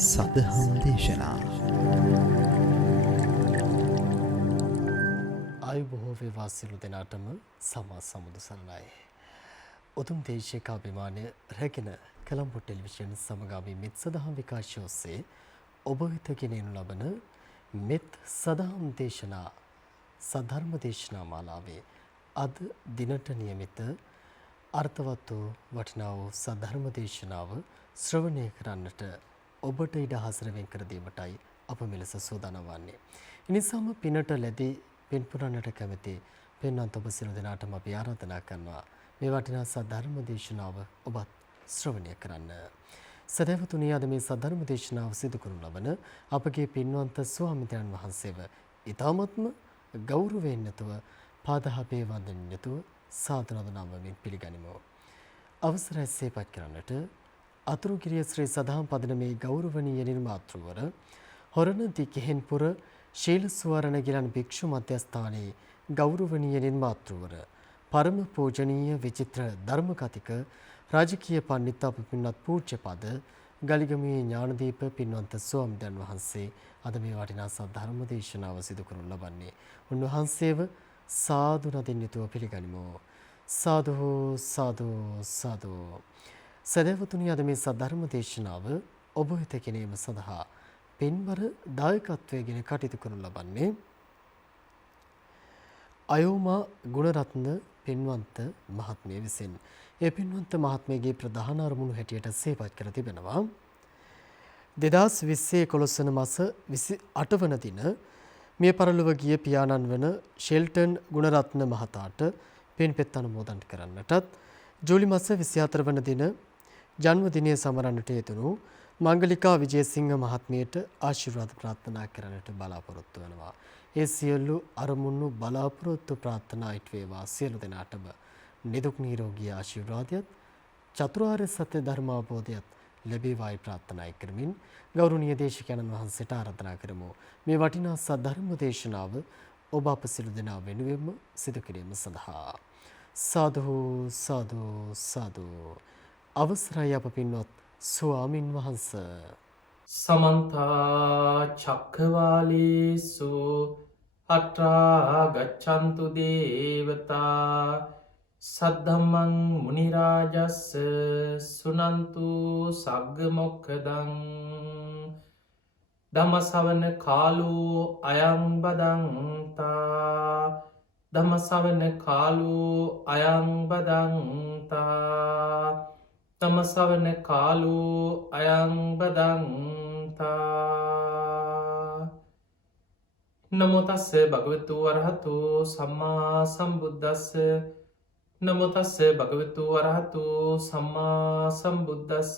සදහම් දේශනා ආයු බොහෝ වේවා සියලු දෙනාටම සමා සමුදු සරණයි. උතුම් දේශීය අභිමානය රැගෙන කොළඹ ටෙලිවිෂන් සමගාමී මෙත් සදහම් විකාශය ඔස්සේ ඔබ වෙත ගෙනෙනු ලබන මෙත් සදහම් දේශනා සද්ධර්ම දේශනා මාලාවේ අද දිනට නියමිත අර්ථවත් වූ වටිනා වූ සද්ධර්ම දේශනාව ශ්‍රවණය කරන්නට ඔබට ඉඩ හසුරවෙන් කර දීමටයි අප මෙලෙස සූදානම් වන්නේ. එනිසාම පිනට ලැබී පින් පුරන්නට කැමති පින්වත් ඔබ සියලු දෙනාටම අපි ආරාධනා කරනවා මේ වටිනා සද්ධර්ම දේශනාව ඔබත් ශ්‍රවණය කරන්න. සදහවතුනි, අද මේ සද්ධර්ම දේශනාව සිදු කරනු ලබන අපගේ පින්වන්ත ස්වාමීන් වහන්සේව ඊ타මත්ම ගෞරවයෙන් යුතුව පාදහපේ වන්දනෙන් යුතුව සාදු නමමින් පිළිගනිමු. අවසරයි සේපත් කරන්නට අතුරුගිරිය ශ්‍රී සදහම් පදනමේ ගෞරවනීය නිර්මාතෘවර හොරණ දිකෙහෙන්පුර ශීල සුවරණ ගිලන් භික්ෂු මධ්‍යස්ථානයේ ගෞරවනීය නිර්මාතෘවර පරම පූජනීය විචිත්‍ර ධර්මකතික රාජකීය පඬිත් අප පින්වත් පූජ්‍යපද ගලිගමේ ඥානදීප පින්වන්ත ස්වාමීන් වහන්සේ අද මේ වටිනා සද්ධර්ම දේශනාව සිදු කරනු ලබන්නේ. උන්වහන්සේව සාදු නදින් යුතුව පිළිගනිමු. සාදු සාදු සාදු. සදහවතුනි, අද මේ සද්ධර්ම දේශනාව ඔබ වෙත ගෙනීම සඳහා පින්බර දායකත්වයෙන් කටයුතු කරනු ලබන්නේ අයෝමා ගුණරත්න පින්වන්ත මහත්මිය විසින්. ඒ පින්වන්ත මහත්මියගේ ප්‍රධාන අරමුණු හැටියට සේවය කර තිබෙනවා 2020 11 මාස 28 වන දින මිය පරලොව ගිය පියාණන් වන ෂෙල්ටන් ගුණරත්න මහතාට පින්පෙත් අනුමෝදන් කරන්නටත් ජූලි මාස 24 වන දින ජන්මදිනය සමරන්නට යෙදුණු මංගලිකා විජේසිංහ මහත්මියට ආශිර්වාද ප්‍රාර්ථනා කරන්නට බලාපොරොත්තු වෙනවා. ඒ සියලු අරමුණු බලාපොරොත්තු ප්‍රාර්ථනා ඉටු වේවා. සියලු දෙනාටම නිදුක් නිරෝගී ආශිර්වාදයත් චතුරාර්ය සත්‍ය ධර්ම අවබෝධයත් ලැබේවායි ප්‍රාර්ථනා කරමින් ගෞරවනීය දේශකයන්න් වහන්සේට ආරාධනා කරමු. මේ වටිනා සද්ධර්ම දේශනාව ඔබ අප සියලු දෙනා වෙනුවෙන්ම සිදු කිරීම සඳහා සාදු සාදු සාදු. අවසරයි අප පින්වත් ස්වාමින් වහන්ස. සමන්ත චක්කවාලේසු අත්‍රා ගච්ඡන්තු දේවතා සද්ධම්මං මුනි රාජස්ස සුනන්තු සග්ග මොක්ඛදං ධම්මසවන කාලෝ අයං බදන්තා ධම්මසවන කාලෝ අයං බදන්තා ධම්මසවන කාලෝ අයං බදන්තා. නමෝ තස්ස භගවතු වරහතු සම්මා සම්බුද්දස්ස නමෝ තස්ස භගවතු වරහතු සම්මා සම්බුද්දස්ස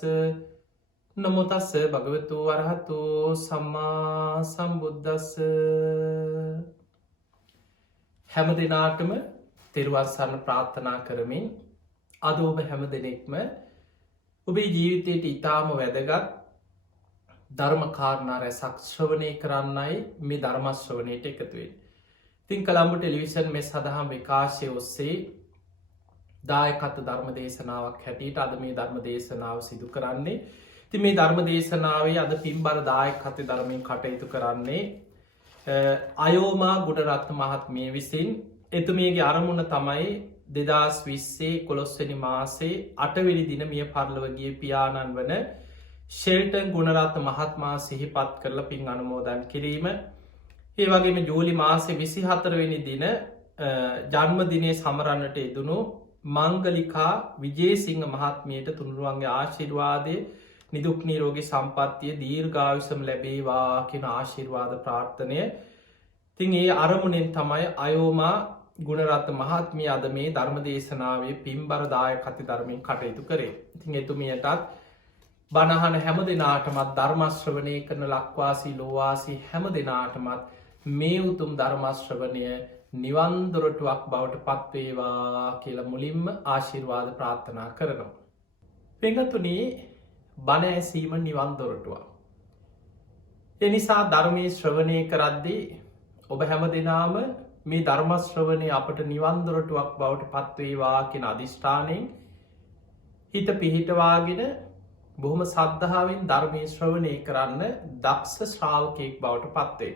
නමෝ තස්ස භගවතු වරහතු සම්මා සම්බුද්දස්ස. හැම දිනාටම තෙරුවන් සරණ ප්‍රාර්ථනා කරමින් අද ඔබ හැම දෙනෙක්ම ඔබේ ජීවිතයට ඉතාම වැදගත් ධර්ම කාරණා රැසක් ශ්‍රවණය කරන්නයි මේ ධර්ම ශ්‍රවණයට එකතු වෙන්නේ. ඉතින් කොළඹ ටෙලිවිෂන් මේ සදහම් විකාශය ඔස්සේ දායකත්ව ධර්ම දේශනාවක් හැටියට අද මේ ධර්ම දේශනාව සිදු කරන්නේ. ඉතින් මේ ධර්ම දේශනාවේ අද පින්බර දායකත්ව ධර්මයෙන් කටයුතු කරන්නේ අයෝමා ගුණරත්න මහත්මිය විසින්. එතුමියගේ අරමුණ තමයි 2020 11 මාසේ 8 වෙනි දින මිය පරලොව ගිය පියාණන් වන ෂෙල්ටන් ගුණරත්න මහත්මයා සිහිපත් කරලා පින් අනුමෝදන් කිරීම. ඒ වගේම ජූලි මාසේ 24 වෙනි දින ජන්මදිනය සමරන්නට යෙදුණු මංගලිකා විජේසිංහ මහත්මියට තුනුරුවන්ගේ ආශිර්වාදය නිදුක් නිරෝගී සම්පන්නිය දීර්ඝායුෂම ලැබේවා කියන ආශිර්වාද ප්‍රාර්ථනය. ඉතින් ඒ අරමුණෙන් තමයි අයෝමා ගුණරත්න මහත්මිය අද මේ ධර්ම දේශනාවේ පින්බර දායකත්ව ධර්මයෙන් කටයුතු කරේ. ඉතින් එතුමියටත් බණහන හැම දෙනාටමත් ධර්ම ශ්‍රවණය කරන ලක්වාසී ලෝවාසී හැම දෙනාටමත් මේ උතුම් ධර්ම ශ්‍රවණය නිවන් දොරටුවක් බවට පත්වේවා කියලා මුලින්ම ආශිර්වාද ප්‍රාර්ථනා කරනවා. පින්වත්නි, බණ ඇසීම නිවන් දොරටුවක්. ඒ නිසා ධර්මයේ ශ්‍රවණය කරද්දී ඔබ හැම දෙනාම මේ ධර්ම ශ්‍රවණය අපට නිවන් දොරටුවක් බවට පත්වේවා කියන අදිෂ්ඨානයෙන් හිත පිහිටවාගෙන බොහොම සද්ධාවෙන් ධර්මය ශ්‍රවණය කරන්න දක්ෂ ශ්‍රාවකයෙක් බවට පත්වේ.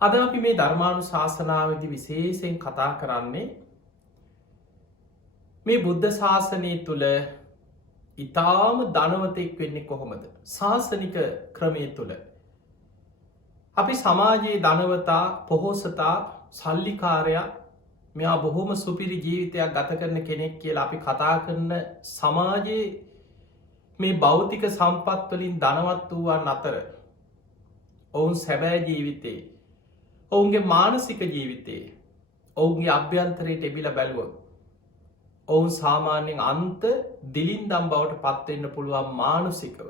අද අපි මේ ධර්මානු ශාසනාවදි විශේෂයෙන් කතා කරන්නේ මේ බුද්ධ ශාසනය තුළ ඉතාම ධනවතෙක් වෙන්නේ කොහොමද. ශාසනික ක්‍රමය තුළ. අපි සමාජයේ ධනවතා පොහෝසතා සල්ලිකාරයක් මෙයා බොහොම සුපිරි ජීවිතයක් ගත කරන කෙනෙක් කියලා අපි කතා කරන සමාජයේ මේ භෞතික සම්පත්වලින් ධනවත් වූවන් අතර ඔවුන් සැබෑ ජීවිතේ ඔවුන්ගේ මානසික ජීවිතයේ ඔවුන්ගේ අභ්‍යන්තරයට එබිල බැලුවොත් ඔවුන් සාමාන්‍යයෙන් අන්ත දිලින්දම් බවට පත්වෙන්න පුළුවන් මානසිකව.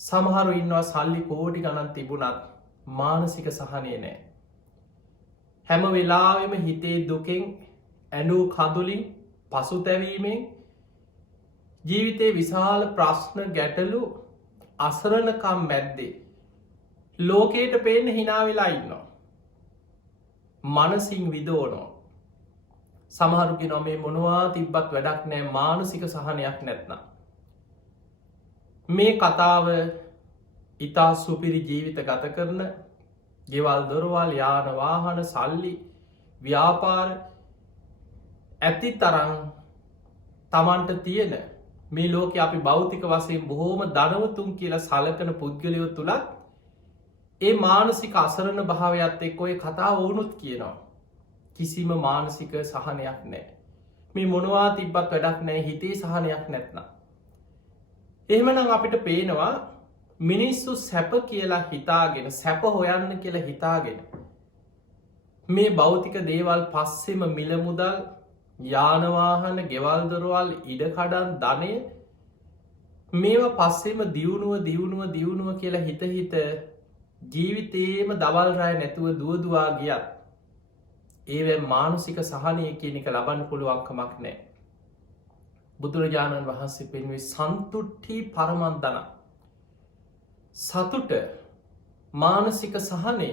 සමහරු ඉන්නවා සල්ලි කෝටි ගණන් තිබුණත් මානසික සහනය නෑ. හැම වෙලාවෙම හිතේ දුකෙන් ඇඩූ කඳුලින් පසුතැවීමෙන් ජීවිතයේ විශාල ප්‍රශ්න ගැටලු අසරණකම් මැද්දේ. ලෝකයට පේන්න හිනාවෙලා ඉන්නවා. මනසින් විදෝනෝ. සමහරුකි නොමේ මොනවා තිබ්බත් වැඩක් නෑ මානසික සහනයක් නැත්නම්. මේ කතාව ඉතා සුපිරි ජීවිත ගත කරන ගෙවල් දොරවල් යාන වාහන සල්ලි ව්‍යාපාර ඇති තරන් තමන්ට තියෙන මේ ලෝක අපි භෞතික වසයෙන් බොහෝම ධනවතුන් කියලා සලකන පුද්ගලයෝ තුළත් ඒ මානසික අසරණ භාවයක්ත් එක් ඔය කතා ඕනුත් කියනවා. කිසිම මානසික සහනයක් නෑ. මේ මොනවා තිබ්බත් වැඩක් නෑ හිතේ සහනයක් නැත්නම්. එහෙමනම් අපිට පේනවා මිනිස්සු සැප කියලා හිතාගෙන සැප හොයන්න කියලා හිතාගෙන මේ භෞතික දේවල් පස්සෙම මිලමුදල් යානවාහන ගෙවල්දොරවල් ඉඩකඩන් ධනය මේවා පස්සෙම දියුණුව කියලා හිත ජීවිතේම දවල් රෑ නැතුව දුවදවා ගියත් ඒව මානසික සහනය කියන එක ලබන්න පුළුවන්කමක් නෑ. බුදුරජාණන් වහන්සේ පෙන්වේ සන්තුට්ටි පරමන්දන සතුට මානසික සහනය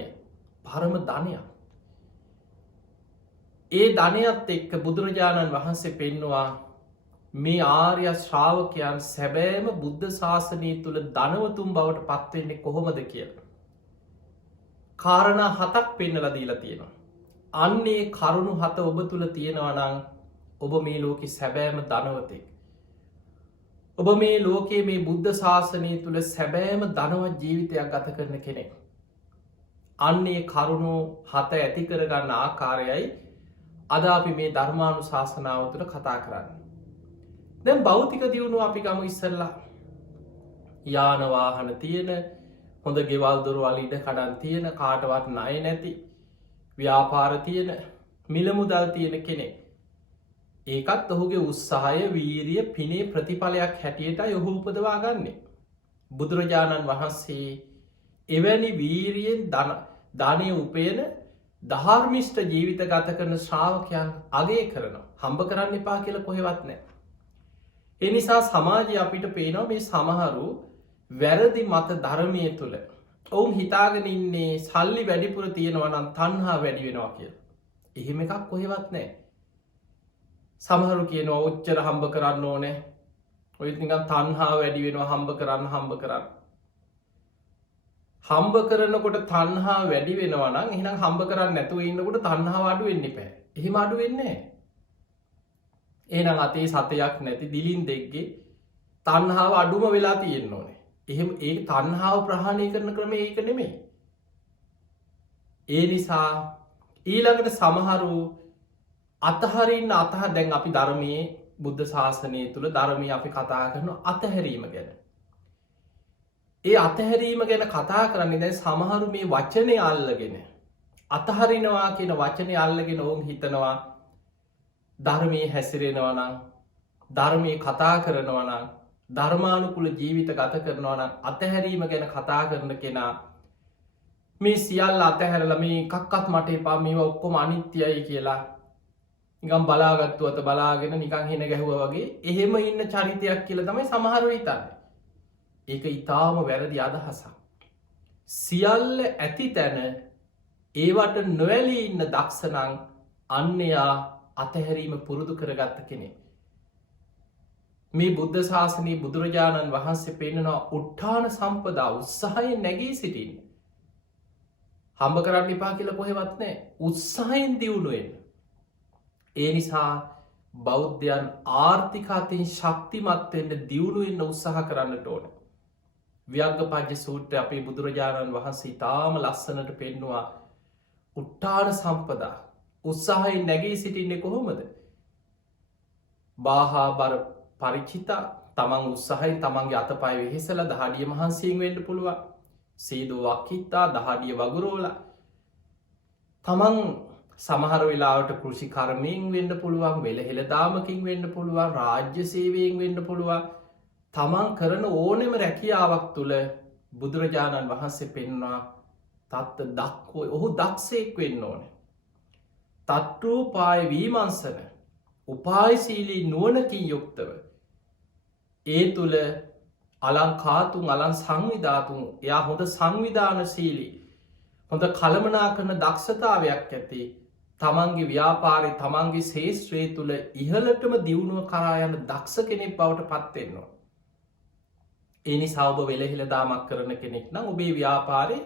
පරම ධනයක්. ඒ ධනයත් එක්ක බුදුරජාණන් වහන්සේ පෙන්නවා මේ ආර්ය ශ්‍රාවකයන් සැබෑම බුද්ධ ශාසනය තුළ ධනවතුන් බවට පත්වෙන්නේ කොහොමද කියලා. කාරණා 7ක් පෙන්නලා දීලා තියෙනවා. අන්නේ කරුණු 7 ඔබ තුළ තියෙනවා නම් ඔබ මේ ලෝකෙ සැබෑම ධනවතෙක්. ඔබ මේ ලෝකයේ මේ බුද්ධ ශාසනය තුළ සැබෑම ධනවත් ජීවිතයක් ගත කරන කෙනෙක්. අන්නේ කරුණු 7 ඇති කරගන්න ආකාරයයි අද අපි මේ ධර්මානු ශාසනාව තුළ කතා කරන්න. දැන් භෞතික දියුණුව අපි ගමු ඉස්සල්ලා. යානවාහන තියෙන හොඳ ගෙවල් දොරවල් ඉඩ කඩන් තියෙන කාටවත් ණය නැති ව්‍යාපාර තියෙන මිලමුදල් තියෙන කෙනෙක්. ඒකත් ඔහුගේ උත්සාහය වීරිය පිනේ ප්‍රතිඵලයක් හැටියට ඔහු උපදවා ගන්නේ. බුදුරජාණන් වහන්සේ එවැනි වීරියෙන් ධනය උපයන ධර්මිෂ්ඨ ජීවිත ගත කරන ශ්‍රාවකයන් අගය කරනවා. හම්බ කරන්න එපා කියලා කොහෙවත් නෑ. ඒ නිසා සමාජය අපිට පේනවා මේ සමහරු වැරදි මත ධර්මය තුළ ඔවුන් හිතාගෙන ඉන්නේ සල්ලි වැඩිපුර තියෙනවා නම් තණ්හා වැඩි වෙනවා කියලා. එහෙම එකක් කොහෙවත් නෑ. සමහරු කියනවා ඔච්චර හම්බ කරන්න ඕනේ. ඔය නිකන් තණ්හා වැඩි වෙනවා හම්බ කරන්න. හම්බ කරනකොට තණ්හා වැඩි වෙනවා නම් එහෙනම් හම්බ කරන්න නැතුව ඉන්නකොට තණ්හාව අඩු වෙන්න එපා. එහෙම අඩු වෙන්නේ නැහැ. එහෙනම් අතේ සතයක් නැති දිලින් දෙක්ගේ තණ්හාව අඩුම වෙලා තියෙන්න ඕනේ. එහෙම ඒ තණ්හාව ප්‍රහාණය කරන ක්‍රමය ඒක නෙමෙයි. ඒ නිසා ඊළඟට සමහරු අතහරින්න දැන් අපි ධර්මයේ බුද්ධ ශාසනය තුළ ධර්මය අපි කතා කරන අතහැරීම ගැන. ඒ අතහැරීම ගැන කතා කරන්නේ දැන් සමහරු මේ වචනය අල්ලගෙන අතහරිනවා කියන වචනය අල්ලගෙන ඔවුන් හිතනවා ධර්මයේ හැසිරෙනවා නම් ධර්මයේ කතා කරනවා නම් ධර්මානුකුල ජීවිත ගත කරනවා නම් අතහැරීම ගැන කතා කරන කෙනා මේ සියල්ල අතහැරලා මේ එකක්වත් මට එපා මේවා ඔක්කොම අනිත්‍යයි කියලා නිකන් බලාගත්තු අත බලාගෙන නිකන් හින ගැහුවා වගේ එහෙම ඉන්න චරිතයක් කියලා තමයි සමහරව හිතන්නේ. ඒක ඊටාම වැරදි අදහසක්. සියල්ල ඇති තැන ඒවට නොඇලී ඉන්න දක්ෂණං අන්‍යයා අතහැරීම පුරුදු කරගත්ත කෙනෙක්. මේ බුද්ධ ශාසනී බුදුරජාණන් වහන්සේ පෙන්නවා උට්ඨාන සම්පදා උත්සාහයෙන් නැගී සිටින්. හම්බ කරන්න එපා කියලා කොහෙවත් නෑ. උත්සාහයෙන් දියුණුවෙන්. ඒ නිසා බෞද්ධයන් ආර්ථිකාතින් ශක්තිමත්වෙන්ට දියුණුවෙන්න උත්සාහ කරන්නට ඕන. ව්‍යග්ගපජ්ජ සූත්‍රය අපේ බුදුරජාණන් වහන්සේ ඉතාම ලස්සනට පෙන්නවා උට්ඨාන සම්පදා උත්සාහයෙන් නැගී සිටින්නේ කොහොමද? බාහා බර පරිචිතා තමන් උත්සාහයෙන් තමන්ගේ අතපය වෙහෙසල දහඩිය මහන්සියෙන් වෙන්න පුළුවන්. සීදෝ වක්කිත්තා දහඩිය වගුරෝල තමන් සමහර වෙලාවට කෘෂි කර්මයෙන් වෙන්න පුළුවන්, වෙල හෙළදාමකින් වෙන්න පුළුවන්, රාජ්‍ය සේවයෙන් වෙන්න පුළුවන්. තමන් කරන ඕනෙම රැකියාවක් තුළ බුදුරජාණන් වහන්සේ පෙන්වා තත්ත දක්වෝ ඔහු දක්ෂයෙක් වෙන්න ඕන. තත්රූපාය වීමන්සන උපායශීලී නුවණකින් යුක්තව ඒ තුළ අලංකාතුන් අලන් සංවිධාතුන් එයා හොඳ සංවිධානශීලී හොඳ කළමනා කරන දක්ෂතාවයක් ඇති තමන්ගේ ව්‍යාපාරය තමන්ගේ ශේෂත්‍රයේ තුළ ඉහලටම දියුණුව කරා යන දක්ෂ කෙනෙක් බවට පත්වෙන්නවා. එනි සෞභ වෙලහිලදාමක් කරන කෙනෙක් නම් ඔබේ ව්‍යාපාරය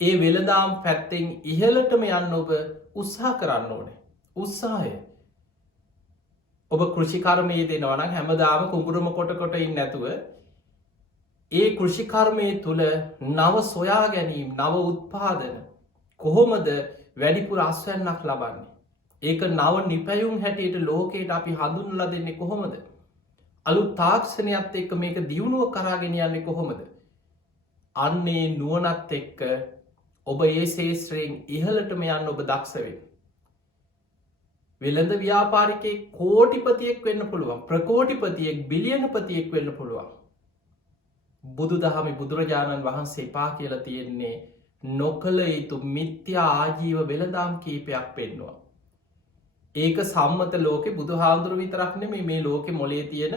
ඒ වෙලදාම් පැත්තෙන් ඉහලටම යන්න ඔබ උත්සාහ කරන්න ඕනේ. උත්සාහය ඔබ කෘෂිකර්මයේ දෙනවනම් හැමදාම කුඹුරම කොට ඉන්න නැතුව ඒ කෘෂිකර්මය තුළ නව සොයා ගැනීම නව උත්පාදන කොහොමද වැඩිපුර අස්වැන්නක් ලබන්නේ. ඒක නව නිපැයුම් හැටියට ලෝකයට අපි හඳුන්ලා දෙන්නේ කොහොමද. අලුත් තාක්ෂණයත් එක්ක මේක දියුණුව කරාගෙන යන්නේ කොහොමද. අන්නේ නුවණත් එක්ක ඔබ ඒ ශේෂත්‍රයෙන් ඉහලටම යන්න ඔබ දක්ෂවෙන්. වෙළඳ ව්‍යාපාරිකයෙක් කෝටිපතියෙක් වෙන්න පුළුවන්, ප්‍රකෝටිපතියෙක් බිලියනපතියෙක් වෙන්න පුළුවන්. බුදු දහමි බුදුරජාණන් වහන්සේ පා කියලා තියෙන්නේ නොකළ යුතු මිත්‍යා ආජීව වෙළදාම් කීපයක් පෙන්නවා. ඒක සම්මත ලෝකෙ බුදු හාමුදුරුව විතරක් නෙමෙයි මේ ලෝකෙ මොලේ තියෙන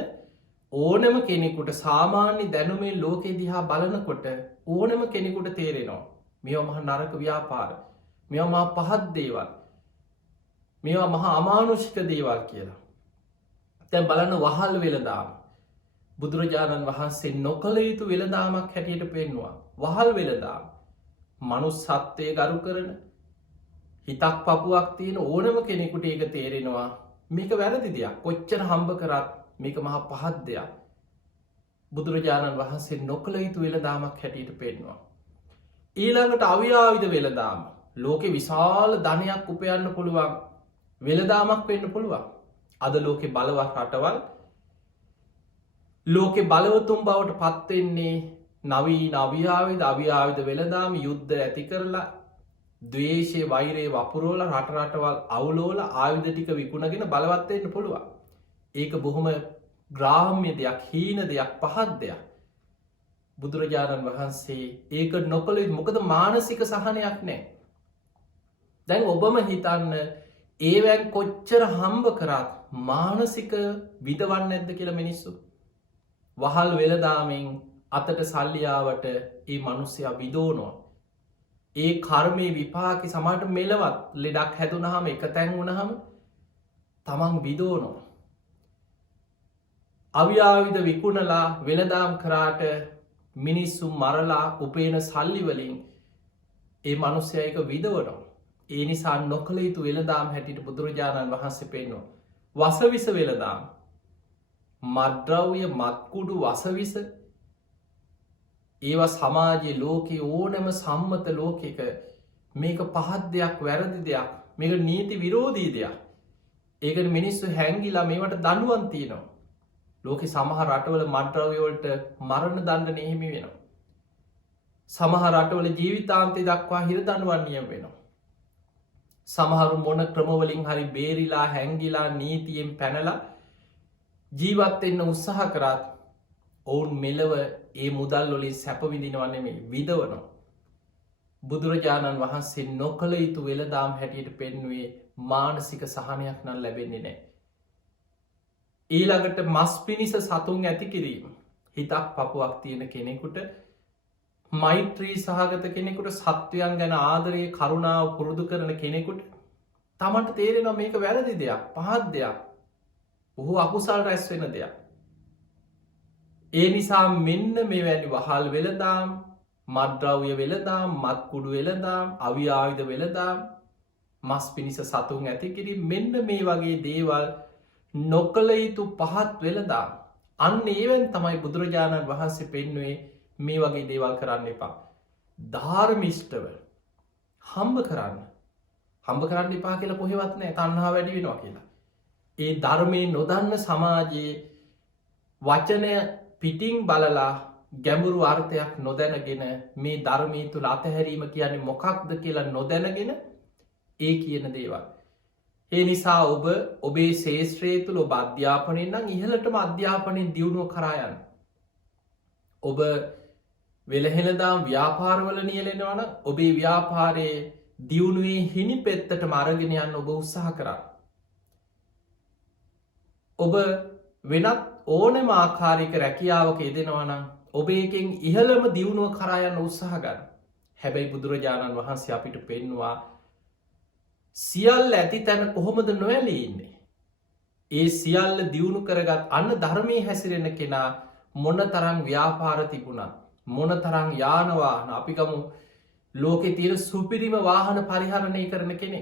ඕනම කෙනෙකුට සාමාන්‍ය දැනුමේ ලෝකෙ දිහා බලනකොට ඕනම කෙනෙකුට තේරෙනවා. මේවා මහ නරක ව්‍යාපාර, මේවා මහා පහත් දේවල්, මේවා මහා අමානුෂික දේවල් කියලා. දැන් බලන්න වහල් වෙළදාම බුදුරජාණන් වහන්සේ නොකළ යුතු වෙළදාමක් හැටියට පෙන්නවා. වහල් වෙළදාම මනුස්සත්වය ගරු කරන හිතක් පපුවක් තියෙන ඕනම කෙනෙකුට ඒක තේරෙනවා මේක වැරදි දෙයක්. කොච්චර හම්බ කරත් මේක මහා පහත් දෙයක්. බුදුරජාණන් වහන්සේ නොකළ යුතු වෙළදාමක් හැටියට පෙන්නවා. ඊළඟට අව්‍යාවිධ වෙළදාම ලෝකෙ විශාල ධනයක් උපයන්න පුළුවන් වෙළදාමක් වෙන්න පුළුවන්. අද ලෝකෙ බලවත් රටවල් ලෝකෙ බලවතුන් බවට පත්වෙන්නේ නවීන අව්‍යාවිධ වෙළදාම යුද්ධ ඇති කරලා ද්වේෂය වෛරයේ වපුරෝල රටරටවල් අවුලෝල ආයුධ ටික විකුණගෙන බලවත්වන්න පුළුවන්. ඒක බොහොම ග්‍රාම්‍ය දෙයක්, හීන දෙයක්, පහත් දෙයක්. බුදුරජාණන් වහන්සේ ඒක නොකළ මොකද මානසික සහනයක් නෑ. දැන් ඔබම හිතන්න ඒවැන් කොච්චර හම්බ කරත් මානසික විදවන්න ඇද්ද කියලා මිනිස්සු. වහල් වෙළදාමෙන් අතට සල්ලියාවට ඒ මනුස්සයා විදෝනවා. ඒ කර්මය විපාකි සමට මෙලවත් ලෙඩක් හැදුනහම එක තැන් වුණහම තමන් විදෝනවා. අව්‍යාවිධ විකුණලා වෙළදාම් කරාට මිනිස්සු මරලා උපේන සල්ලිවලින් ඒ මනුස්්‍යය එක විදවනවා. ඒ නිසා නොකළ යුතු වෙළදාම් හැටියට බුදුරජාණන් වහන්සේ පෙන්නවා. වසවිස වෙළදාම් මද්‍රව්‍ය මත්කුඩු වසවිස ඒවා සමාජයේ ලෝකයේ ඕනෑම සම්මත ලෝකෙක මේක පහත් දෙයක්, වැරදි දෙයක්, මේක නීති විරෝධී දෙයක්. ඒකට මිනිස්සු හැංගිලා මේවට දඩුවම් තියෙනවා. ලෝකෙ සමහර රටවල මද්‍රව්‍යවලට මරණ දණ්ඩනය හිමි වෙනවා. සමහර රටවල ජීවිතාන්තය දක්වා හිර දඬුවම් නියම වෙනවා. සමහරු මොන ක්‍රමවලින් හරි බේරිලා හැංගිලා නීතියෙන් පැනලා ජීවත් වෙන්න උත්සාහ කරත් ඔවුන් මෙලව ඒ මුදල් වලින් සැප විඳිනවා නෙමෙයි විඳවනවා. බුදුරජාණන් වහන්සේ නොකළ යුතු වෙළදාම් හැටියට පෙන්වුවේ මානසික සහනයක් නම් ලැබෙන්නේ නැහැ. ඊළඟට මස් පිණිස සතුන් ඇති කිරීම. හිතක් පපුවක් තියෙන කෙනෙකුට, මෛත්‍රී සහගත කෙනෙකුට, සත්වයන් ගැන ආදරයේ කරුණාව පුරුදු කරන කෙනෙකුට තමන්ට තේරෙනවා මේක වැරදි දෙයක්, පහත් දෙයක්, ඔහු අකුසල් රැස් වෙන දෙයක්. ඒ නිසා මෙන්න මේ වැනි වහල් වෙලදාම් මද්‍රව්‍ය වෙලදාම් මත්කුඩු වෙලදාම් අවිආයුධ වෙලදාම් මස් පිණිස සතුන් ඇතිකිරි මෙන්න මේ වගේ දේවල් නොකළ යුතු පහත් වෙලදාම් අන්න ඒවැන් තමයි බුදුරජාණන් වහන්සේ පෙන්නුවේ මේ වගේ දේවල් කරන්න එපා. ධාර්මිෂ්ටව හම්බ කරන්න එපා කියලා කොහෙවත් නෑ තණ්හා වැඩි වෙනවා කියලා. ඒ ධර්මය නොදන්න සමාජයේ වචනය පිටිං බලලා ගැඹුරු අර්ථයක් නොදැනගෙන මේ ධර්මී තුළ අතහැරීම කියන්නේ මොකක්ද කියලා නොදැනගෙන ඒ කියන දේවල්. ඒ නිසා ඔබ ඔබේ ශේෂත්‍රයේ තුළ ඔබ අධ්‍යාපනයෙන් නම් ඉහලටම අධ්‍යාපනයෙන් දියුණුව කරායන්. ඔබ වෙළහෙළදාම් ව්‍යාපාරවල නියලෙනවන ඔබේ ව්‍යාපාරයේ දියුණුවේ හිනි පෙත්තට මරගෙන යන්න ඔබ උත්සාහ කරන්න. ඔබ වෙනත් ඕනම ආකාරික රැකියාවක යෙදෙනවනම් ඔබ එකෙන් ඉහළම දියුණුව කරායන්න උත්සාහගන්න. හැබැයි බුදුරජාණන් වහන්සේ අපිට පෙන්වා සියල්ල ඇති තැන කොහොමද නොවැලී ඉන්නේ. ඒ සියල්ල දියුණු කරගත් අන්න ධර්මය හැසිරෙන කෙනා මොන තරං ව්‍යාපාර තිබුණා මොන තරං යානවාහන අපිකමු ලෝකෙ තීර සුපිරිම වාහන පරිහරණය කරන කෙනෙ.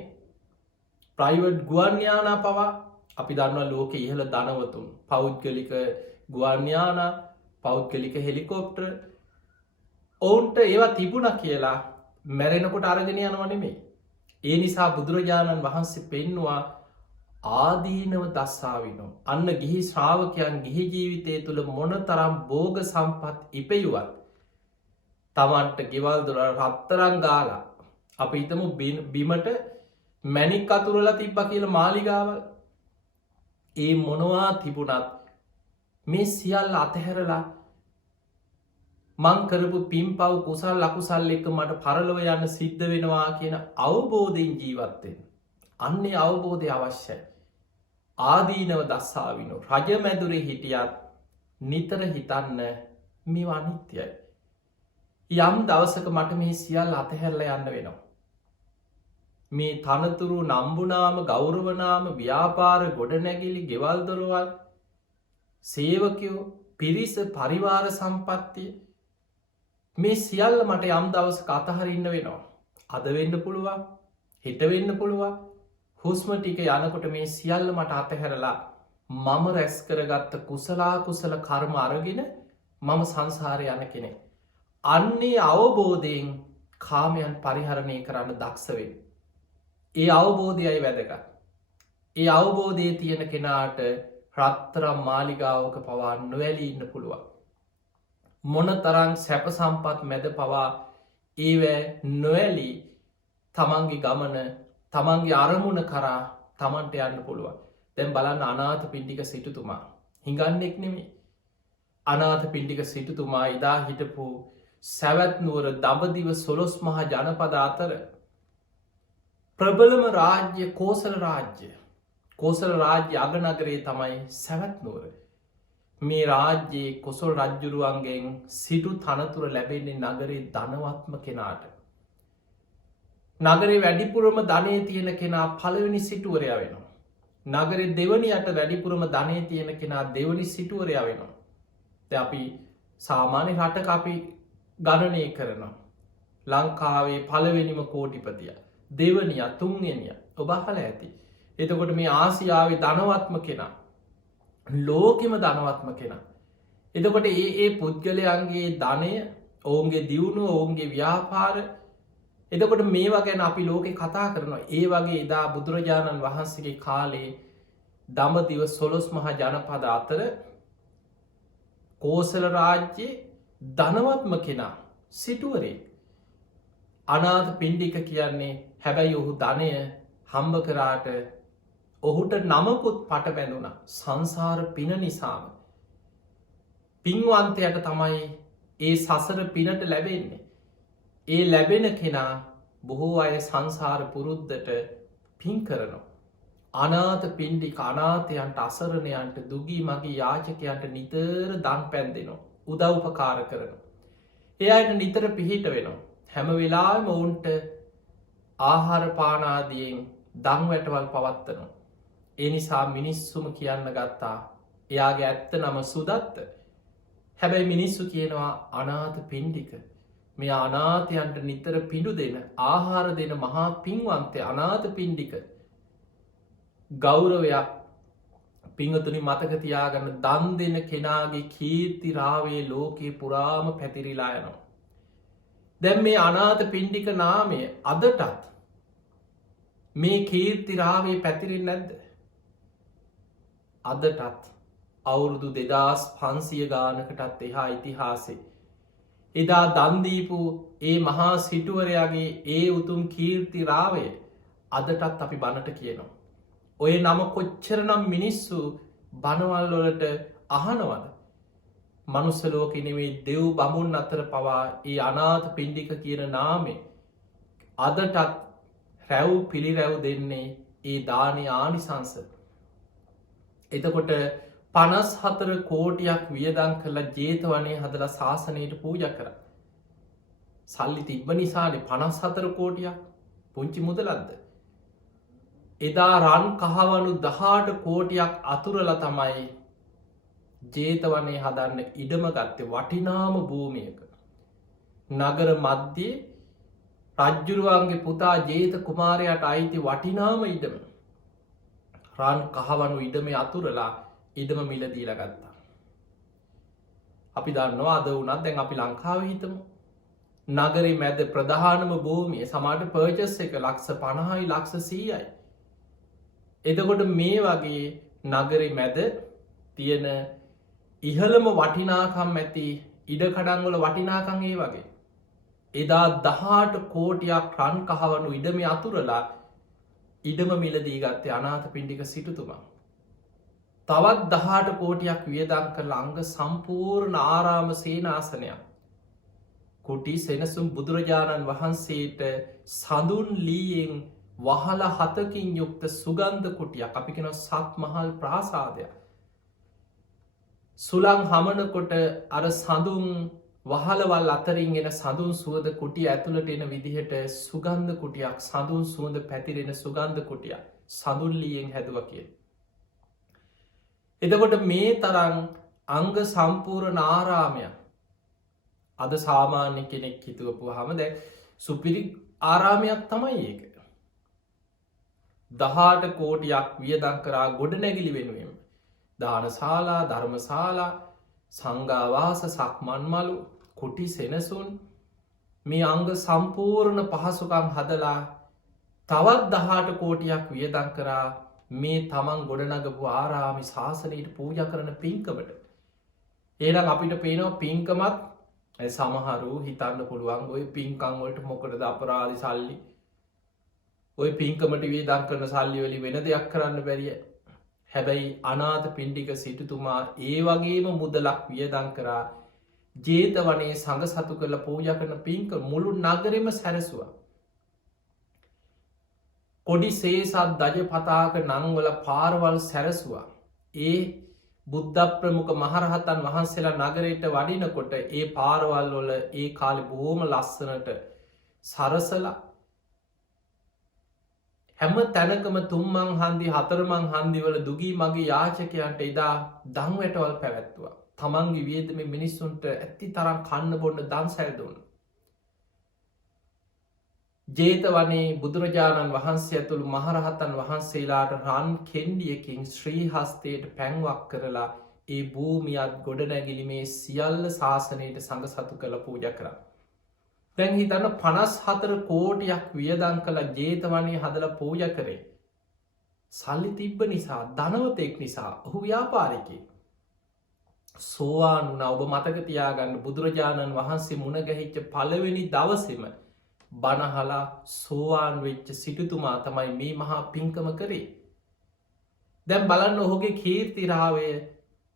ප්‍රයිවට් ගුවන්්‍යානා පවා අපි දන්නවා ලෝක ඉහළ දනවතුන් පෞද්ගලික ගුවන්්‍යාන පෞද්ගලික හෙලිකෝප්ටර් ඔවුන්ට ඒවා තිබුණ කියලා මැරෙනකොට අරගෙන යනවනෙමේ. ඒ නිසා බුදුරජාණන් වහන්සේ පෙන්නවා ආදීනව දස්සාවිනෝ අන්න ගිහි ශ්‍රාවකයන් ගිහි ජීවිතය තුළ මොන තරම් බෝග සම්පත් ඉපයුවත් තමන්ට ගෙවල් දුර රත්තරං ගාලා අපි හිතමු බිමට මැනික් අතුරල තිබ්බ කියල මාලිගාවල් ඒ මොනවා තිබුණත් මේ සියල්ල අතහැරලා මංකරපු පින් පව් කුසල් ලකුසල් එක මට පරලොව යන්න සිද්ධ වෙනවා කියන අවබෝධයෙන් ජීවත්තෙන්. අන්නේ අවබෝධය අවශ්‍යයි. ආදීනව දස්සාවිනු රජ මැදුරේ හිටියත් නිතර හිතන්න මේ අනිත්‍යයි. යම් දවසක මට මේ සියල් අතහැරල යන්න වෙනවා. මේ තනතුරු නම්බුනාම ගෞරවනාම ව්‍යාපාර ගොඩනැගිලි ගෙවල්දොරවල් සේවකයෝ පිරිස පරිවාර සම්පත්තිය මේ සියල්ල මට යම් දවසක අතහරන්න වෙනවා. අද වෙන්න පුළුවන් හිට වෙන්න පුළුවන් හුස්ම ටික යනකොට මේ සියල්ල මට අතහැරලා මම රැස් කරගත්ත කුසලා කුසල කර්ම අරගෙන මම සංසාරය යන කෙනෙ. අන්නේ අවබෝධයෙන් කාමයන් පරිහරණය කරන්න දක්ෂවෙන්. ඒ අවබෝධයයි වැදගත්. ඒ අවබෝධය තියෙන කෙනාට රත්තරම් මාලිගාවක පවා නොවැලී ඉන්න පුළුවන්. මොන තරං සැප සම්පත් මැද පවා ඒවැ නොවැලී තමන්ගේ ගමන තමන්ගේ අරමුණ කරා තමන්ට යන්න පුළුවන්. දැන් බලන්න අනාථ පිණ්ඩික සිටුතුමා හිඟන්නෙක් නෙමේ. අනාථ පිණ්ඩික සිටුතුමා ඉදා හිටපු සැවැත්නුවර දඹදිව සොළොස් මහ ජනපද අතර ප්‍රබලම රාජ්‍ය කෝසල රාජ්‍ය අගනගරේ තමයි සැවැත්නුවර. මේ රාජ්‍යයේ කොසොල් රජ්ජුරුවන්ගෙන් සිටු තනතුර ලැබෙන්නේ නගරේ ධනවත්ම කෙනාට. නගරේ වැඩිපුරම ධනය තියෙන කෙනා පළවෙනි සිටුවරය වෙනවා. නගරේ දෙවනියට වැඩිපුරම ධනය තියෙන කෙනා දෙවනි සිටුවරය වෙනවා. අපි සාමාන්‍ය රටක අපි ගණනය කරනවා. ලංකාවේ පළවෙනිම කෝටිපතිය දෙවනිය තුන්ගෙනිය ඔබහල ඇති. එතකොට මේ ආසියාවේ ධනවත්ම කෙනා ලෝකෙම ධනවත්ම කෙනා. එතකොට ඒ පුද්ගලයන්ගේ ධනය ඔවුන්ගේ දියුණුව ඔවුන්ගේ ව්‍යාපාර එතකොට මේවා ගැන අපි ලෝකෙ කතා කරනවා. ඒ වගේ එදා බුදුරජාණන් වහන්සේගේ කාලේ දඹදිව සොළොස් මහ ජනපද අතර කෝසල රාජ්‍යයේ ධනවත්ම කෙනා සිටුවරේ අනාථ පිණ්ඩික කියන්නේ හැබැයි ඔහු ධනය හම්බ කරාට ඔහුට නමකුත් පට බැඳුන සංසාර පින නිසාම පින්වන්තයට තමයි ඒ සසර පිනට ලැබෙන්නේ. ඒ ලැබෙන කෙනා බොහෝ අය සංසාර පුරුද්ධට පින් කරනවා. අනාථ පිණ්ඩික අනාථයන්ට අසරණයන්ට දුගී මගේ යාචකයන්ට නිතර දන් පැන්දෙනවා. උදව්පකාර කරනවා. ඒ අයට නිතර පිහිට වෙනවා. හැම වෙලාම ඔවුන්ට ආහාර පානාදියෙන් දං වැටවල් පවත්වනවා. ඒ නිසා මිනිස්සුම කියන්න ගත්තා එයාගේ ඇත්ත නම සුදත්ත. හැබැයි මිනිස්සු කියනවා අනාථ පිණ්ඩික. මේ අනාථයන්ට නිතර පිඩු දෙන ආහාර දෙන මහා පින්වන්තය අනාථ පිණ්ඩික. ගෞරවයක් පිංහතුනි මතකතියාගන්න දන් දෙන කෙනාගේ කීර්තිරාවේ ලෝකයේ පුරාම පැතිරිලා යනවා. දැම් මේ අනාථ පිණ්ඩික නාමය අදටත් මේ කීර්තිරාවේ පැතිරින් නැද්ද. අදටත් අවුරුදු 2500 ගානකටත් එහා ඉතිහාසේ. එදා දන්දීපු ඒ මහා සිටුවරයාගේ ඒ උතුම් කීර්තිරාවය අදටත් අපි බණට කියනවා. ඔය නම කොච්චරනම් මිනිස්සු බණවල්ලොලට අහනවද. මනුස්සලෝකෙනෙවේ දෙව් බමුන් අතර පවා ඒ අනාථ පිණ්ඩික කියන නාමේ අදටත් රැව් පිළිරැව් දෙන්නේ ඒ දානය ආනිසංස. එතකොට 54 කෝටියක් වියදං කරලා ජේතවනේ හදලා ශාසනයට පූජ කර. සල්ලි තිබ්බ නිසානේ 54 කෝටියක් පුංචි මුදලක්ද. එදා රන් කහවනු 18 කෝටියක් අතුරල තමයි ජේතවනේ හදන්න ඉඩම ගත්තේ වටිනාම භූමියක. නගර මධ්‍යයේ රජ්ජුරුවන්ගේ පුතා ජේත කුමාරයට අයිති වටිනාම ඉඩම. රන් කහවනු ඉඩම අතුරලා ඉඩම මිලදීල ගත්තා. අපි දන්නවා අද වනත් දැන් අපි ලංකාව හිතමු. නගරේ මැද ප්‍රධානම භූමිය සමාට පර්ජස් එක ලක්ෂ 50යි ලක්ෂ 100යි. එදකොට මේ වගේ නගරේ මැද තියෙන ඉහළම වටිනාකම් ඇති ඉඩකඩන්වල වටිනාකං ඒ වගේ. එදා 18 කෝටියක් රන් කහවනු ඉඩම අතුරලා ඉඩම මිලදී ගත්තේ අනාථ පිණ්ඩික සිටුතුමා. තවත් 18 කෝටියක් වියදං කළ අංග සම්පූර්ණ ආරාම සේනාසනයක්. කුටි සෙනසුම් බුදුරජාණන් වහන්සේට සඳුන් ලීයෙන් වහල 7කින් යුක්ත සුගන්ධ කුටියක් අපි කෙන සත් මහල් ප්‍රාසාදයක්. සුළං හමනකොට අර සඳුන් වහලවල් අතරින් එන සඳුන් සුවද කුටිය ඇතුළට එන විදිහට සුගන්ධ කුටියක් සඳුන් සුවඳ පැතිරෙන සුගන්ධ කුටියක් සඳුන්ලියෙන් හැදුව කිය. එතකොට මේ තරන් අංග සම්පූර්ණ ආරාමයක් අද සාමාන්‍ය කෙනෙක් හිතුවපු හම දැ සුපිරි ආරාමයක් තමයි ඒක. 18 කෝටියක් වියදං කරා ගොඩ නැගිලි වෙනුවෙන්. දානශාලා ධර්මශාලා සංඝවාස සක්මන්මලු කුටි සෙනසුන් මේ අංග සම්පූර්ණ පහසුකම් හදලා තවත් 18 කෝටියක් වියදං කරා මේ තමන් ගොඩනගපු ආරාමි ශාසනයට පූජ කරන පින්කමට. ඒනම් අපිට පේනවා පින්කමත් සමහරු හිතන්න පුළුවන් ඔය පින්කංවලට මොකටද අපරාධි සල්ලි ඔය පින්කමට වියදං කරන සල්ලි වලින් වෙන දෙයක් කරන්න බැරිය. හැබැයි අනාථ පිණ්ඩික සිටුතුමා ඒ වගේම මුදලක් වියදං කරා ජේතවනේ සඟ සතු කරලා පූජ කරන පින්ක මුළු නගරෙම සැරසුවා. කොඩි සේසත් දජ පතාක නංවල පාරවල් සැරසුවා. ඒ බුද්ධ ප්‍රමුඛ මහරහතන් වහන්සේලා නගරයට වඩිනකොට ඒ පාරවල් වල ඒ කාලෙ බොහෝම ලස්සනට සරසලා හැම තැනකම තුම්මං හන්දි හතරමං හන්දිවල දුගී මගේ යාචකයන්ට එදා දංවැටවල් පැවැත්තුවා. තමන්ගේ වියදම මිනිස්සුන්ට ඇති තරම් කන්න බොන්න දන් සැල්දුන්න. ජේතවනේ බුදුරජාණන් වහන්සේ ඇතුළු මහරහතන් වහන්සේලාට රන් කෙන්ඩියකින් ශ්‍රී හස්තයට පැන්වක් කරලා ඒ භූමියත් ගොඩනැගිලිමේ සියල්ල ශාසනයට සඟ සතු කළ පූජ කරා. දැන් හිතන්න 54 කෝටියක් වියදං කළ ජේතවනේ හදල පූජ කරේ. සල්ලි තිබ්බ නිසා ධනවතෙක් නිසා ඔහු ව්‍යාපාරිකි. සෝවාන් වුණ ඔබ මතකතියාගන්න බුදුරජාණන් වහන්සේ මුණගැහිච්ච පළවෙනි දවසෙම බණහලා සෝවාන් වෙච්ච සිටුතුමා තමයි මේ මහා පින්කම කරේ. දැන් බලන්න ඔහුගේ කීර්තිරාවය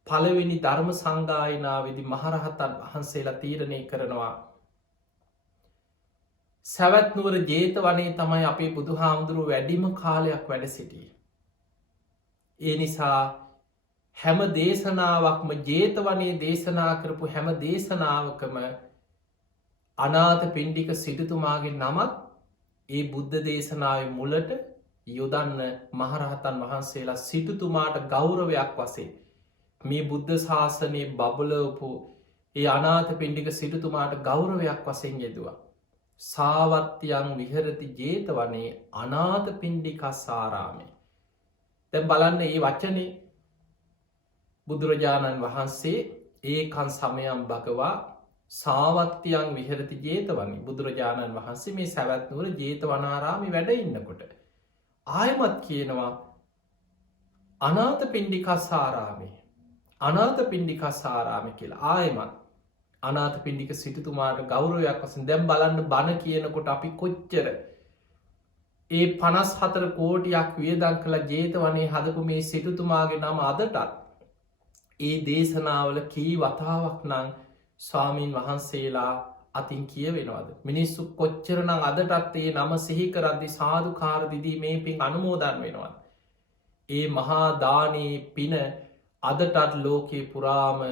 පළවෙනි ධර්ම සංගායනාවේදී මහරහතන් වහන්සේලා තීරණය කරනවා. සැවැත්නුවර ජේතවනේ තමයි අපේ බුදුහාමුදුරුව වැඩිම කාලයක් වැඩ සිටිය. ඒ නිසා හැම දේශනාවක්ම ජේතවනේ දේශනා කරපු හැම දේශනාවකම අනාථ පිණ්ඩික සිටුතුමාගේ නමත් ඒ බුද්ධ දේශනාව මුලට යොදන්න මහරහතන් වහන්සේලා සිටුතුමාට ගෞරවයක් වසේ මේ බුද්ධ ශාසනය බබලවපු ඒ අනාථ පිණ්ඩික සිටුතුමාට ගෞරවයක් වසයෙන් යෙදවා. සාවත්‍යයන් විහරති ජේතවනේ අනාථ පිණ්ඩිකස්සාරාමේ. දැ බලන්න ඒ වචනේ බුදුරජාණන් වහන්සේ ඒකන් සමයම් භගවා සාවත්‍යයන් විහරති ජේතවන්නේ බුදුරජාණන් වහන්සේ මේ සැවැත්නුවර ජේතවනාරාමි වැඩ ඉන්නකොට. ආයමත් කියනවා අනාථ පිණ්ඩිකස්සාරාමේ අනාථ පිණ්ඩිකස්සාරාමි කියලා ආයමත් අනාථ පිණ්ඩික සිටුතුමාට ගෞරවයක් වසන් දැම් බලන්න බණ කියනකොට අපි කොච්චර ඒ 54 කෝටියක් වියදන් කළ ජේතවනේ හදපු මේ සිටුතුමාගේ නම අදටත් ඒ දේශනාවල කී වතාවක් නං ස්වාමීන් වහන්සේලා අතින් කියවෙනවාද. මිනිස්සු කොච්චරනං අදටත් ඒ නම සිහිකරද්දි සාධු කාරදිදී මේ පින් අනුමෝදන් වෙනවා. ඒ මහාදානී පින අදටත් ලෝකයේ පුරාම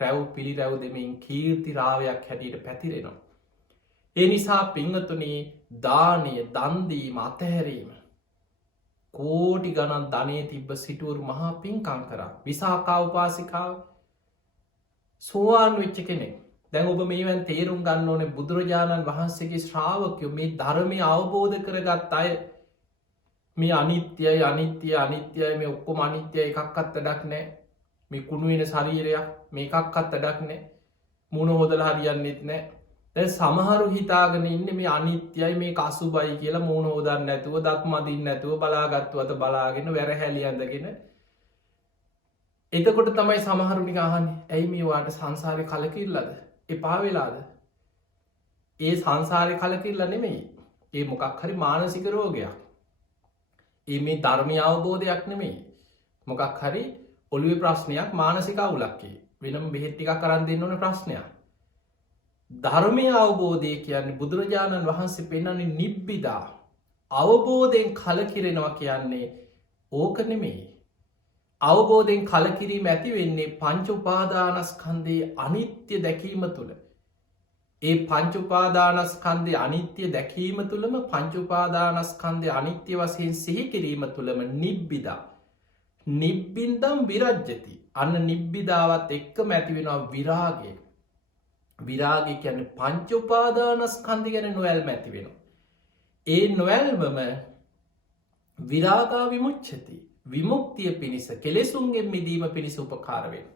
රැව් පිළිරැව් දෙමින් කීර්තිරාවයක් හැටියට පැතිරෙනවා. ඒ නිසා පිංහතුනී දානය දන්දීම අතහැරීම කෝටි ගණන් ධනය තිබ්බ සිටුවරු මහා පින්කං කරා විසාකා උපාසිකාව සෝවාන් වෙච්ච කෙනෙක්. දැන් ඔබ මේවැන් තේරුම් ගන්න ඕන බුදුරජාණන් වහන්සේගේ ශ්‍රාවකයෝ මේ ධර්මය අවබෝධ කරගත් අය මේ අනිත්‍යයි අනිත්‍යය අනිත්‍යය මේ ඔක්කොම අනිත්‍යය එකක්කත් අඩක් නෑ මේ කුණුවෙන ශරීරයක් මේ එකක්කත් අඩක් නෑ මුණ හොදල හරියන්නෙත් නෑ. දැ සමහරු හිතාගෙන ඉන්න මේ අනිත්‍යයි මේ කසුබයි කියලා මූුණ හෝදන්න නැතුව දත් මදින් නැතුව බලාගත්තුවත බලාගෙන වැර හැලියන්දගෙන එතකොට තමයි සමහරුනි අහන් ඇයි මේවාට සංසාරය කලකිල්ලද එපා වෙලාද ඒ සංසාරය කලකිල්ල නෙමෙයි ඒ මොකක් හරි මානසික රෝගයක් ඒ මේ ධර්මය අවබෝධයක් නෙමෙයි මොකක් හරි ඔළුවේ ප්‍රශ්නයක් මානසික අවුලක්කේ වෙනම බෙහෙට්ටික කරන්න දෙන්න ඕන ප්‍රශ්නයක්. ධර්මය අවබෝධය කියන්නේ බුදුරජාණන් වහන්සේ පෙන්නන්නේ නිබ්බිදා අවබෝධයෙන් කලකිරෙනවා කියන්නේ ඕක නෙමෙයි. අවබෝධයෙන් කලකිරීම ඇති වෙන්නේ පංච උපාදානස්කන්ධයේ අනිත්‍ය දැකීම තුළ. ඒ පංච උපාදානස්කන්ධයේ අනිත්‍ය දැකීම තුළම පංච උපාදානස්කන්ධයේ අනිත්‍ය වශයෙන් සිහි කිරීම තුළම නිබ්බිදා නිබ්බින්දම් විරජ්‍යති. අන්න නිබ්බිදාවත් එක්කම ඇති වෙනවා විරාගය. විරාගය කියන්නේ පංච උපාදානස්කන්ධය ගැන නොවැල්ම ඇති වෙනවා. ඒ නොවැල්මම විරාගා විමුච්ඡති. විමුක්තිය පිණිස කෙලෙසුන්ගෙන් මිදීම පිණිස උපකාරවෙන්.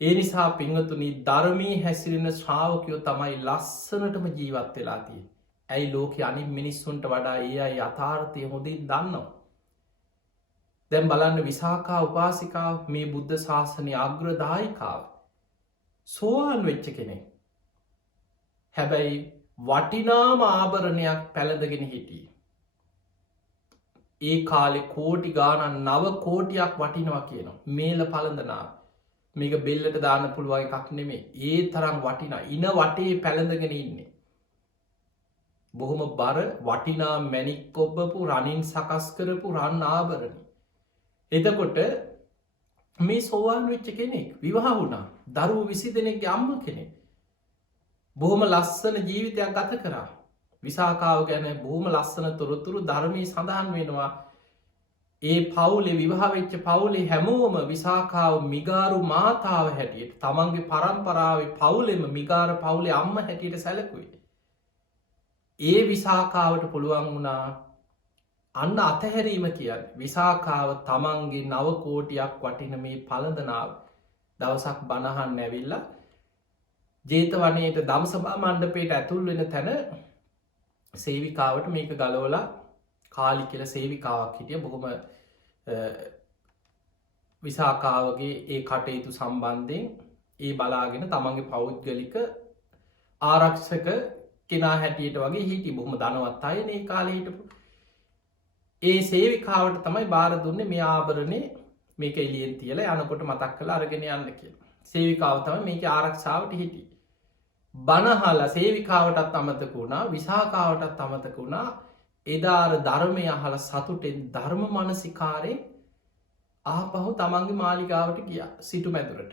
ඒ නිසා පිංහතුනි ධර්මී හැසිරෙන ශ්‍රාවකයෝ තමයි ලස්සනටම ජීවත් වෙලාතිය. ඇයි ලෝක අනි මිනිස්සුන්ට වඩා ඒ අයි අතාර්ථය හොඳින් දන්නවා. දැම් බලන්න විසාකා උපාසිකාව මේ බුද්ධ ශාසනය අග්‍රදායිකාව සෝවාන් වෙච්ච කෙනෙ. හැබැයි වටිනාම ආභරණයක් පැළඳගෙන හිටිය. ඒ කාලෙ කෝටි ගානන් නව කෝටියක් වටිනවා කියනවා මේල පළඳනා මේක බෙල්ලට දාන්න පුළුවන් එකක් නෙමේ ඒ තරම් වටිනා ඉන වටේ පැළඳගෙන ඉන්නේ. බොහොම බර වටිනා මැනික් ඔබ්බපු රනින් සකස් කරපු රන් ආභරණ. එතකොට මේ සෝවාන් වෙච්ච කෙනෙක් විවාහ වුණා දරුව 20 දෙනෙක්ගේ අම්ම කෙනෙක්. බොහොම ලස්සන ජීවිතයක් ගත කරා. විසාකාව ගැන බොහොම ලස්සන තොරතුරු ධර්මී සඳහන් වෙනවා. ඒ පවුලේ විවාහවෙච්ච පවුලේ හැමෝම විසාකාව මිගාරු මාතාව හැටියට තමන්ගේ පරම්පරාවේ පවුලෙම මිගාර පවුලේ අම්ම හැටියට සැලකුවේ. ඒ විසාකාවට පුළුවන් වුණා අන්න අතහැරීම කියන්න විසාකාව තමන්ගේ නවකෝටියක් වටින මේ පළඳනාව දවසක් බණහන් ඇවිල්ල ජේතවනයට දම්සභා මණ්ඩපයට ඇතුල් වෙන තැන සේවිකාවට මේක ගලෝලා කාලි කියල සේවිකාවක් හිටිය බොහොම විසාකාවගේ ඒ කටයුතු සම්බන්ධයෙන් ඒ බලාගෙන තමන්ගේ පෞද්ගලික ආරක්ෂක කෙනා හැටියට වගේ හිටි බොහොම දනවත් අය ඒ කාලය හිටපු ඒ සේවිකාවට තමයි බාර දුන්නේ මේ ආභරණය මේක එලියෙන් තියල යනකොට මතක් කළ අරගෙන යන්න කිය. සේවිකාව තම මේක ආරක්ෂාවට හිටි. බණහල සේවිකාවටත් අමතක වුණා විසාකාවටත් අමතක වුණා එදාර ධර්මය අහල සතුටෙන් ධර්ම මනසිකාරයෙන් ආපහු තමන්ගේ මාලිකාවට ගිය සිටු මැදුරට.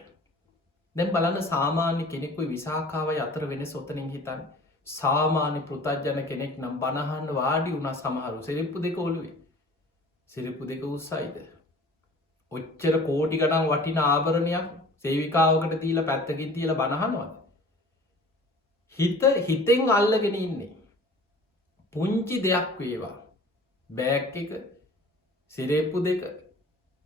දැන් බලන්න සාමාන්‍ය කෙනෙකුයි විසාකාවයි අතර වෙන සොතනින් හිතන් සාමාන්‍ය පෘතජ්ජන කෙනෙක් නම් බණහන්න වාඩි වුණ සමහරු සිරිප්පු දෙක ඔළුවේ සිරිප්පු දෙක උත්සයිද. ඔච්චර කෝටි ගඩන් වටින ආභරණයක් සේවිකාවකට තිීල පැත්තකින් තියල බණහනවද. හිතෙන් අල්ලගෙන ඉන්නේ. පුංචි දෙයක් වේවා. බෑක් එක සිරේප්පු දෙක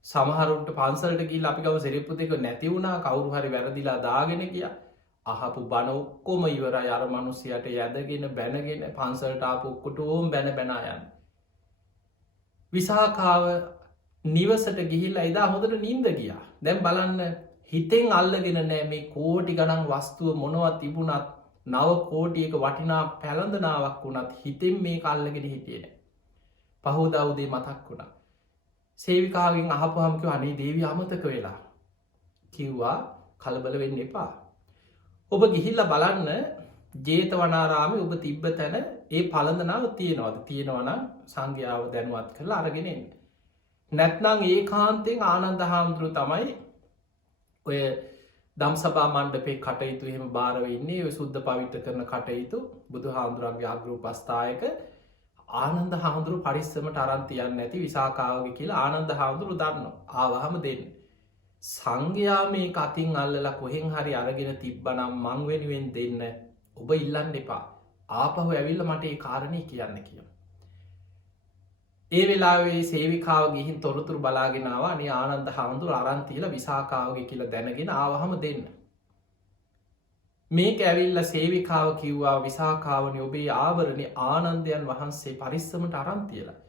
සමහරුන්ට පන්සලට ගිහිල්ලා අපි ගාව සිරේප්පු දෙක නැති වුණා කවුරු හරි වැරදිලා දාගෙන ගියා. අහපු බණ ඔක්කොම ඉවරයි අර මිනිහයාට යදගෙන බැනගෙන පන්සලට ආපු ඔක්කොටම බැන යන්නේ. විසාකාව නිවසට ගිහිල්ලා එදා හොඳට නිින්ද ගියා. දැන් බලන්න හිතෙන් අල්ලගෙන නෑ මේ කෝටි ගණන් වස්තුව මොනවත් තිබුණත් නව කෝටියක වටිනා පැළඳනාවක් වුණත් හිතෙන් මේක අල්ලගෙන හිටියේ නෑ. පහෝදා උදේ මතක් වුණා. සේවිකාවෙන් අහපුවාම කිව්වා අනේ දේවිය අමතක වෙලා. කිව්වා කලබල වෙන්න එපා. ඔබ ගිහිල්ලා බලන්න ජේතවනාරාමේ ඔබ තිබ්බ තැන ඒ පළඳනාව තියෙනවද? තියෙනවා නම් සංඝයාව දැනුවත් කරලා අරගෙන එන්න. නැත්නම් ඒකාන්තයෙන් ආනන්ද හාමුදුරුවෝ තමයි ඔය ධම්සභා මණ්ඩපේ කටයුතු එහෙම බාරව ඉන්නේ. ඔය සුද්ධ පවිත්‍ර කරන කටයුතු බුදුහාමුදුරන්ගේ අග්‍රෝපස්ථායක ආනන්ද හාමුදුරුවෝ පරිස්සමට අරන් තියන්නේ නැති විසාකාවගේ කියලා ආනන්ද හාමුදුරුවෝ දන්නවා. ආවහම දෙන්න. සංඝයා මේ කතින් අල්ලලා කොහෙන් හරි අරගෙන තිබ්බනම් මං වෙනුවෙන් දෙන්න ඔබ ඉල්ලන්න එපා. ආපහු ඇවිල්ලා මට ඒ කාරණේ කියන්න කියලා. ඒ වෙලාවේ සේවිකාව ගිහින් තොරතුරු බලාගෙන ආවා. අනේ ආනන්ද හාමුදුරුවෝ අරන් තියලා විසාකාවගේ කියලා දැනගෙන ආවහම දෙන්න. මේක ඇවිල්ලා සේවිකාව කිව්වා විසාකාවනි ඔබේ ආභරණේ ආනන්දයන් වහන්සේ පරිස්සමට අරන් තියලා.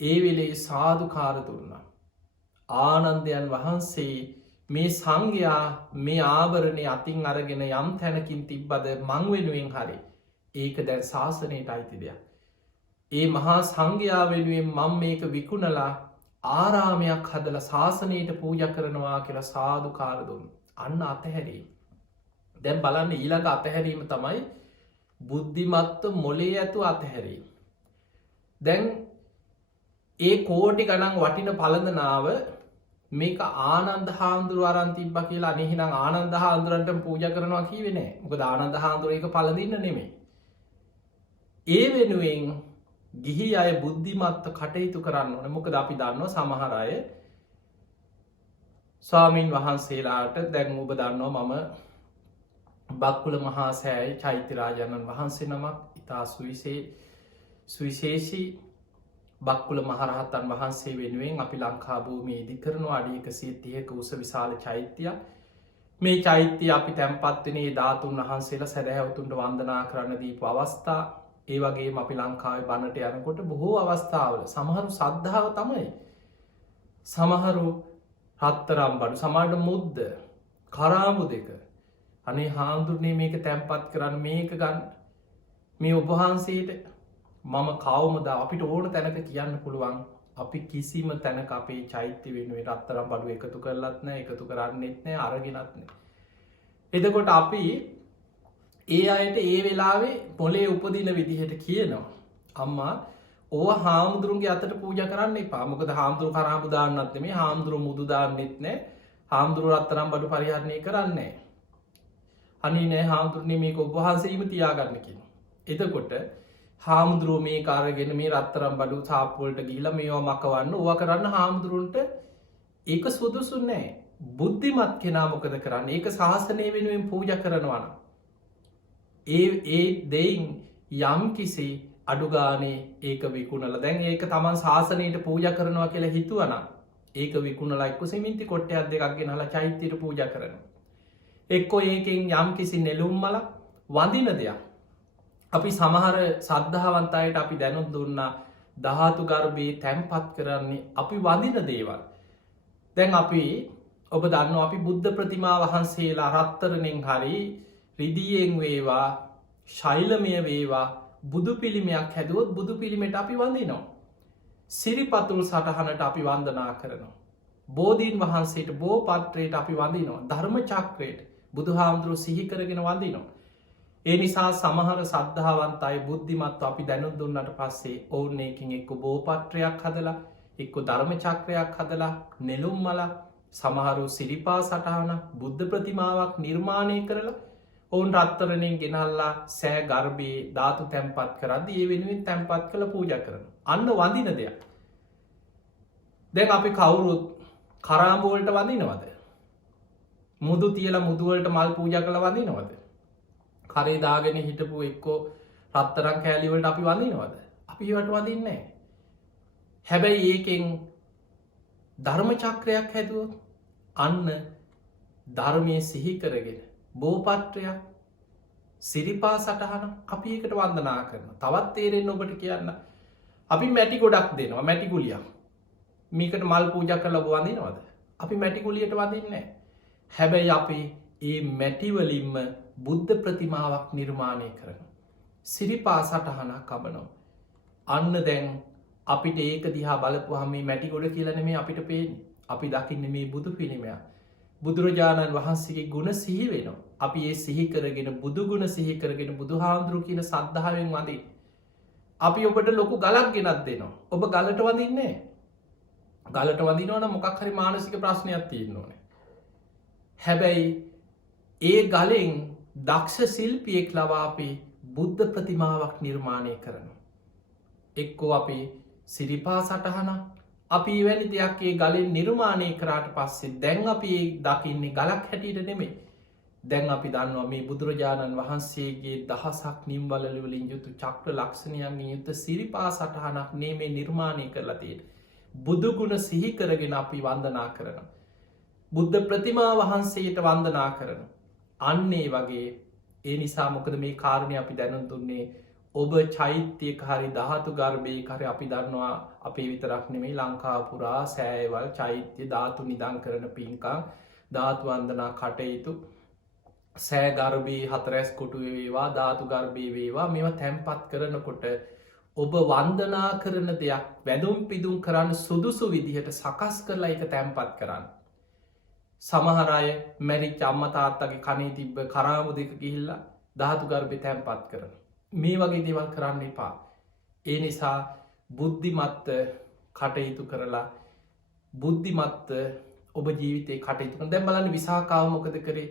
ඒ වෙලේ සාදුකාර දුන්නා. ආනන්දයන් වහන්සේ මේ සංඝයා මේ ආභරණේ අතින් අරගෙන යම් තැනකින් තිබ්බද මං වෙනුවෙන් හරි ඒක දැන් ශාසනයට අයිති දෙයක්. ඒ මහා සංඝයා වෙනුවෙන් මම මේක විකුණලා ආරාමයක් හදලා ශාසනයට පූජා කරනවා කියලා සාදුකාර දුන්නා. අන්න අතහැරීම. දැන් බලන්න ඊළඟ අතහැරීම තමයි බුද්ධිමත්ව මොලේ ඇතු අතහැරීම. දැන් ඒ කෝටි ගණන් වටින පළඳනාව මේක ආනන්ද හාමුදුරුවෝ අරන් තිබ්බා කියලා අනේ එහෙනම් ආනන්ද හාමුදුරන්ට පූජා කරනවා කිව්වේ නෑ. මොකද ආනන්ද හාමුදුරුවෝ ඒක පළඳින්න නෙමෙයි. ඒ වෙනුවෙන් ගිහි අය බුද්ධිමත්ව කටයුතු කරන්න ඕනේ. මොකද අපි දන්නවා සමහර අය ස්වාමින් වහන්සේලාට දැන් ඔබ දන්නවා මම බක්කුල මහා සෑය චෛත්‍ය රාජානන් වහන්සේ නමක් ඉතා සුවිශේෂී බක්කුල මහරහතන් වහන්සේ වෙනුවෙන් අපි ලංකා භූමියේ ඉදි කරනවා අඩි 130ක උස විශාල චෛත්‍යයක්. මේ චෛත්‍යය අපි තැන්පත් වෙනේ ධාතුන් වහන්සේලා සදහැවතුන්ට වන්දනා කරන්න දීපු අවස්ථා. ඒ වගේම අපි ලංකාවේ බණට යනකොට බොහෝ අවස්ථාවල සමහරු සද්ධාව තමයි. සමහරු රත්තරම් බඩු සමහරට මුද්ද කරාඹු දෙක අනේ හාමුදුරනේ මේක තැන්පත් කරන්න මේක ගන්න මේ ඔබ වහන්සේට මම කවමද අපිට ඕන තැනක කියන්න පුළුවන් අපි කිසිම තැනක අපේ චෛත්‍ය වෙනුවෙන් රත්තරම් බඩු එකතු කරලත් නැහැ එකතු කරන්නෙත් නැහැ අරගෙනත් නැහැ. එතකොට අපි ඒ අයට ඒ වෙලාවේ පොලේ උපදින විදිහට කියනවා අම්මා ඕවා හාමුදුරුන්ගේ අතට පූජා කරන්න එපා. මොකද හාමුදුරු කරාඹු දාන්නත් නෙමෙයි හාමුදුරු මුදු දාන්නෙත් නැහැ. හාමුදුරු රත්තරම් බඩු පරිහරණය කරන්නේ නැහැ. අනේ නෑ හාමුදුරනේ මේක ඔබ වහන්සේම තියාගන්න කියනවා. එතකොට හාමුදුරුවෝ මේක අරගෙන මේ රත්තරම් බඩු සාප්පු වලට ගිහිල්ලා මේවා මකවන්න ඕවා කරන්න හාමුදුරුන්ට ඒක සුදුසු නෑ. බුද්ධිමත් කෙනා මොකද කරන්නේ? ඒක ශාසනය වෙනුවෙන් පූජා කරනවා නම් ඒ දෙයින් යම් කිසි අඩු ගානේ ඒක විකුණලා දැන් ඒක තමන් ශාසනයට පූජා කරනවා කියලා හිතුවනම් ඒක විකුණලා එක්ක සිමෙන්ති කොටයක් දෙකක් ගෙනහලා චෛත්‍යයට පූජා කරනවා. එක්කෝ ඒකෙන් යම් කිසි නෙළුම් මල වඳින දෙයක්. අපි සමහර සද්ධාවන්ත අයට අපි දැනුම් දුන්නා ධාතු ගර්භයේ තැන්පත් කරන්නේ අපි වඳින දේවල්. දැන් අපි ඔබ දන්නවා අපි බුද්ධ ප්‍රතිමා වහන්සේලා රත්තරන්ෙන් හරි රිදීයෙන් වේවා ශෛලමය වේවා බුදු පිළිමයක් හැදුවොත් බුදු පිළිමයට අපි වඳිනවා. සිරිපතුල් සටහනට අපි වන්දනා කරනවා. බෝධීන් වහන්සේට බෝපත්‍රයට අපි වඳිනවා. ධර්ම චක්‍රයට බුදුහාමුදුරුවෝ සිහි කරගෙන වඳිනවා. ඒ නිසා සමහර සද්ධාවන්ත අය බුද්ධිමත්ව අපි දැනුම් දුන්නට පස්සේ ඔවුන් ඒකින් එක්ක බෝපත්‍රයක් හදලා එක්ක ධර්ම චක්‍රයක් හදලා නෙළුම් මල සමහරු සිරිපා සටහන බුද්ධ ප්‍රතිමාවක් නිර්මාණය කරලා ඔවුන් රත්තරණෙන් ගෙනල්ලා සෑ ගර්භයේ ධාතු තැන්පත් කරද්දී ඒ වෙනුවෙන් තැන්පත් කළ පූජා කරනවා. අන්න වඳින දෙයක්. දැන් අපි කවුරුත් කරාඹු වලට වඳිනවද? මුදු තියලා මුදුවලට මල් පූජා කළ වඳිනවද? කරේ දාගෙන හිටපු එක්කෝ රත්තරන් කෑලිවලට අපි වඳිනවද? අපි ඒවට වඳින්නේ නැහැ. හැබැයි ඒකෙන් ධර්ම චක්‍රයක් හැදුවොත් අන්න ධර්මයේ සිහි කරගෙන බෝපත්‍රයක් සිරිපා සටහන අපි ඒකට වන්දනා කරනවා. තවත් තේරෙන්න ඔබට කියන්න. අපි මැටි ගොඩක් දෙනවා, මැටි ගුලියක්. මේකට මල් පූජා කරලා ඔබ වඳිනවද? අපි මැටි ගුලියට වඳින්නේ නැහැ. හැබැයි අපි ඒ මැටි වලින්ම බුද්ධ ප්‍රතිමාවක් නිර්මාණය කරනවා. සිරිපා සටහනක් කබනවා. අන්න දැන් අපිට ඒක දිහා බලපුවාම මේ මැටි ගොඩ කියලා නෙමෙයි අපිට පේන්නේ. අපි දකින්නේ මේ බුදු පිළිමයක්. බුදුරජාණන් වහන්සේගේ ගුණ සිහි වෙනවා. අපි ඒ සිහි කරගෙන බුදු ගුණ සිහි කරගෙන බුදුහාමුදුරු කියන සද්ධාවෙන් වඳින්න. අපි ඔබට ලොකු ගලක් ගෙනත් දෙනවා. ඔබ ගලට වඳින්නේ නැහැ. ගලට වඳිනවා නම් මොකක් හරි මානසික ප්‍රශ්නයක් තියෙන්න ඕනේ. හැබැයි ඒ ගලෙන් දක්ෂ ශිල්පියෙක් ලවා අපි බුද්ධ ප්‍රතිමාවක් නිර්මාණය කරනවා. එක්කෝ අපි සිරිපා සටහන අපි වැනි දෙයක් ඒ ගලෙන් නිර්මාණය කරාට පස්සේ දැන් අපි ඒ දකින්නේ ගලක් හැටියට නෙමෙයි. දැන් අපි දන්නවා මේ බුදුරජාණන් වහන්සේගේ දහසක් නිම්වලවලින් යුතු චක්‍ර ලක්ෂණයන් යුත සිරිපා සටහනක් මේ නිර්මාණය කරලා තියෙන්නේ. බුදු ගුණ සිහි කරගෙන අපි වන්දනා කරනවා. බුද්ධ ප්‍රතිමා වහන්සේට වන්දනා කරනවා. අන්නේ වගේ ඒ නිසා මොකද මේ කාරණය අපි දැනුම් දුන්නේ ඔබ චෛත්‍යයක හරි ධාතු ගර්භයක හරි අපි දන්නවා අපේ විතරක් නෙමෙයි ලංකා පුරා සෑයවල් චෛත්‍ය ධාතු නිදන් කරන පින්කම් ධාතු වන්දනා කටයුතු සෑ ගර්භයේ හතරැස් කොටුවේ වේවා ධාතු ගර්භයේ වේවා මේවා තැන්පත් කරනකොට ඔබ වන්දනා කරන දෙයක් වැඳුම් පිදුම් කරන්න සුදුසු විදිහට සකස් කරලා එක තැන්පත් කරන්න. සමහර අය මැරිච්ච අම්මා තාත්තගේ කනේ තිබ්බ කරාමු දෙක ගිහිල්ලා ධාතු ගර්භය තැන්පත් කරනවා. මේ වගේ දේවල් කරන්න එපා. ඒ නිසා බුද්ධිමත්ත කටයුතු කරලා බුද්ධිමත්ත ඔබ ජීවිතේ කටයුතු කරන. දැන් බලන්න විසාකාව මොකද කරේ?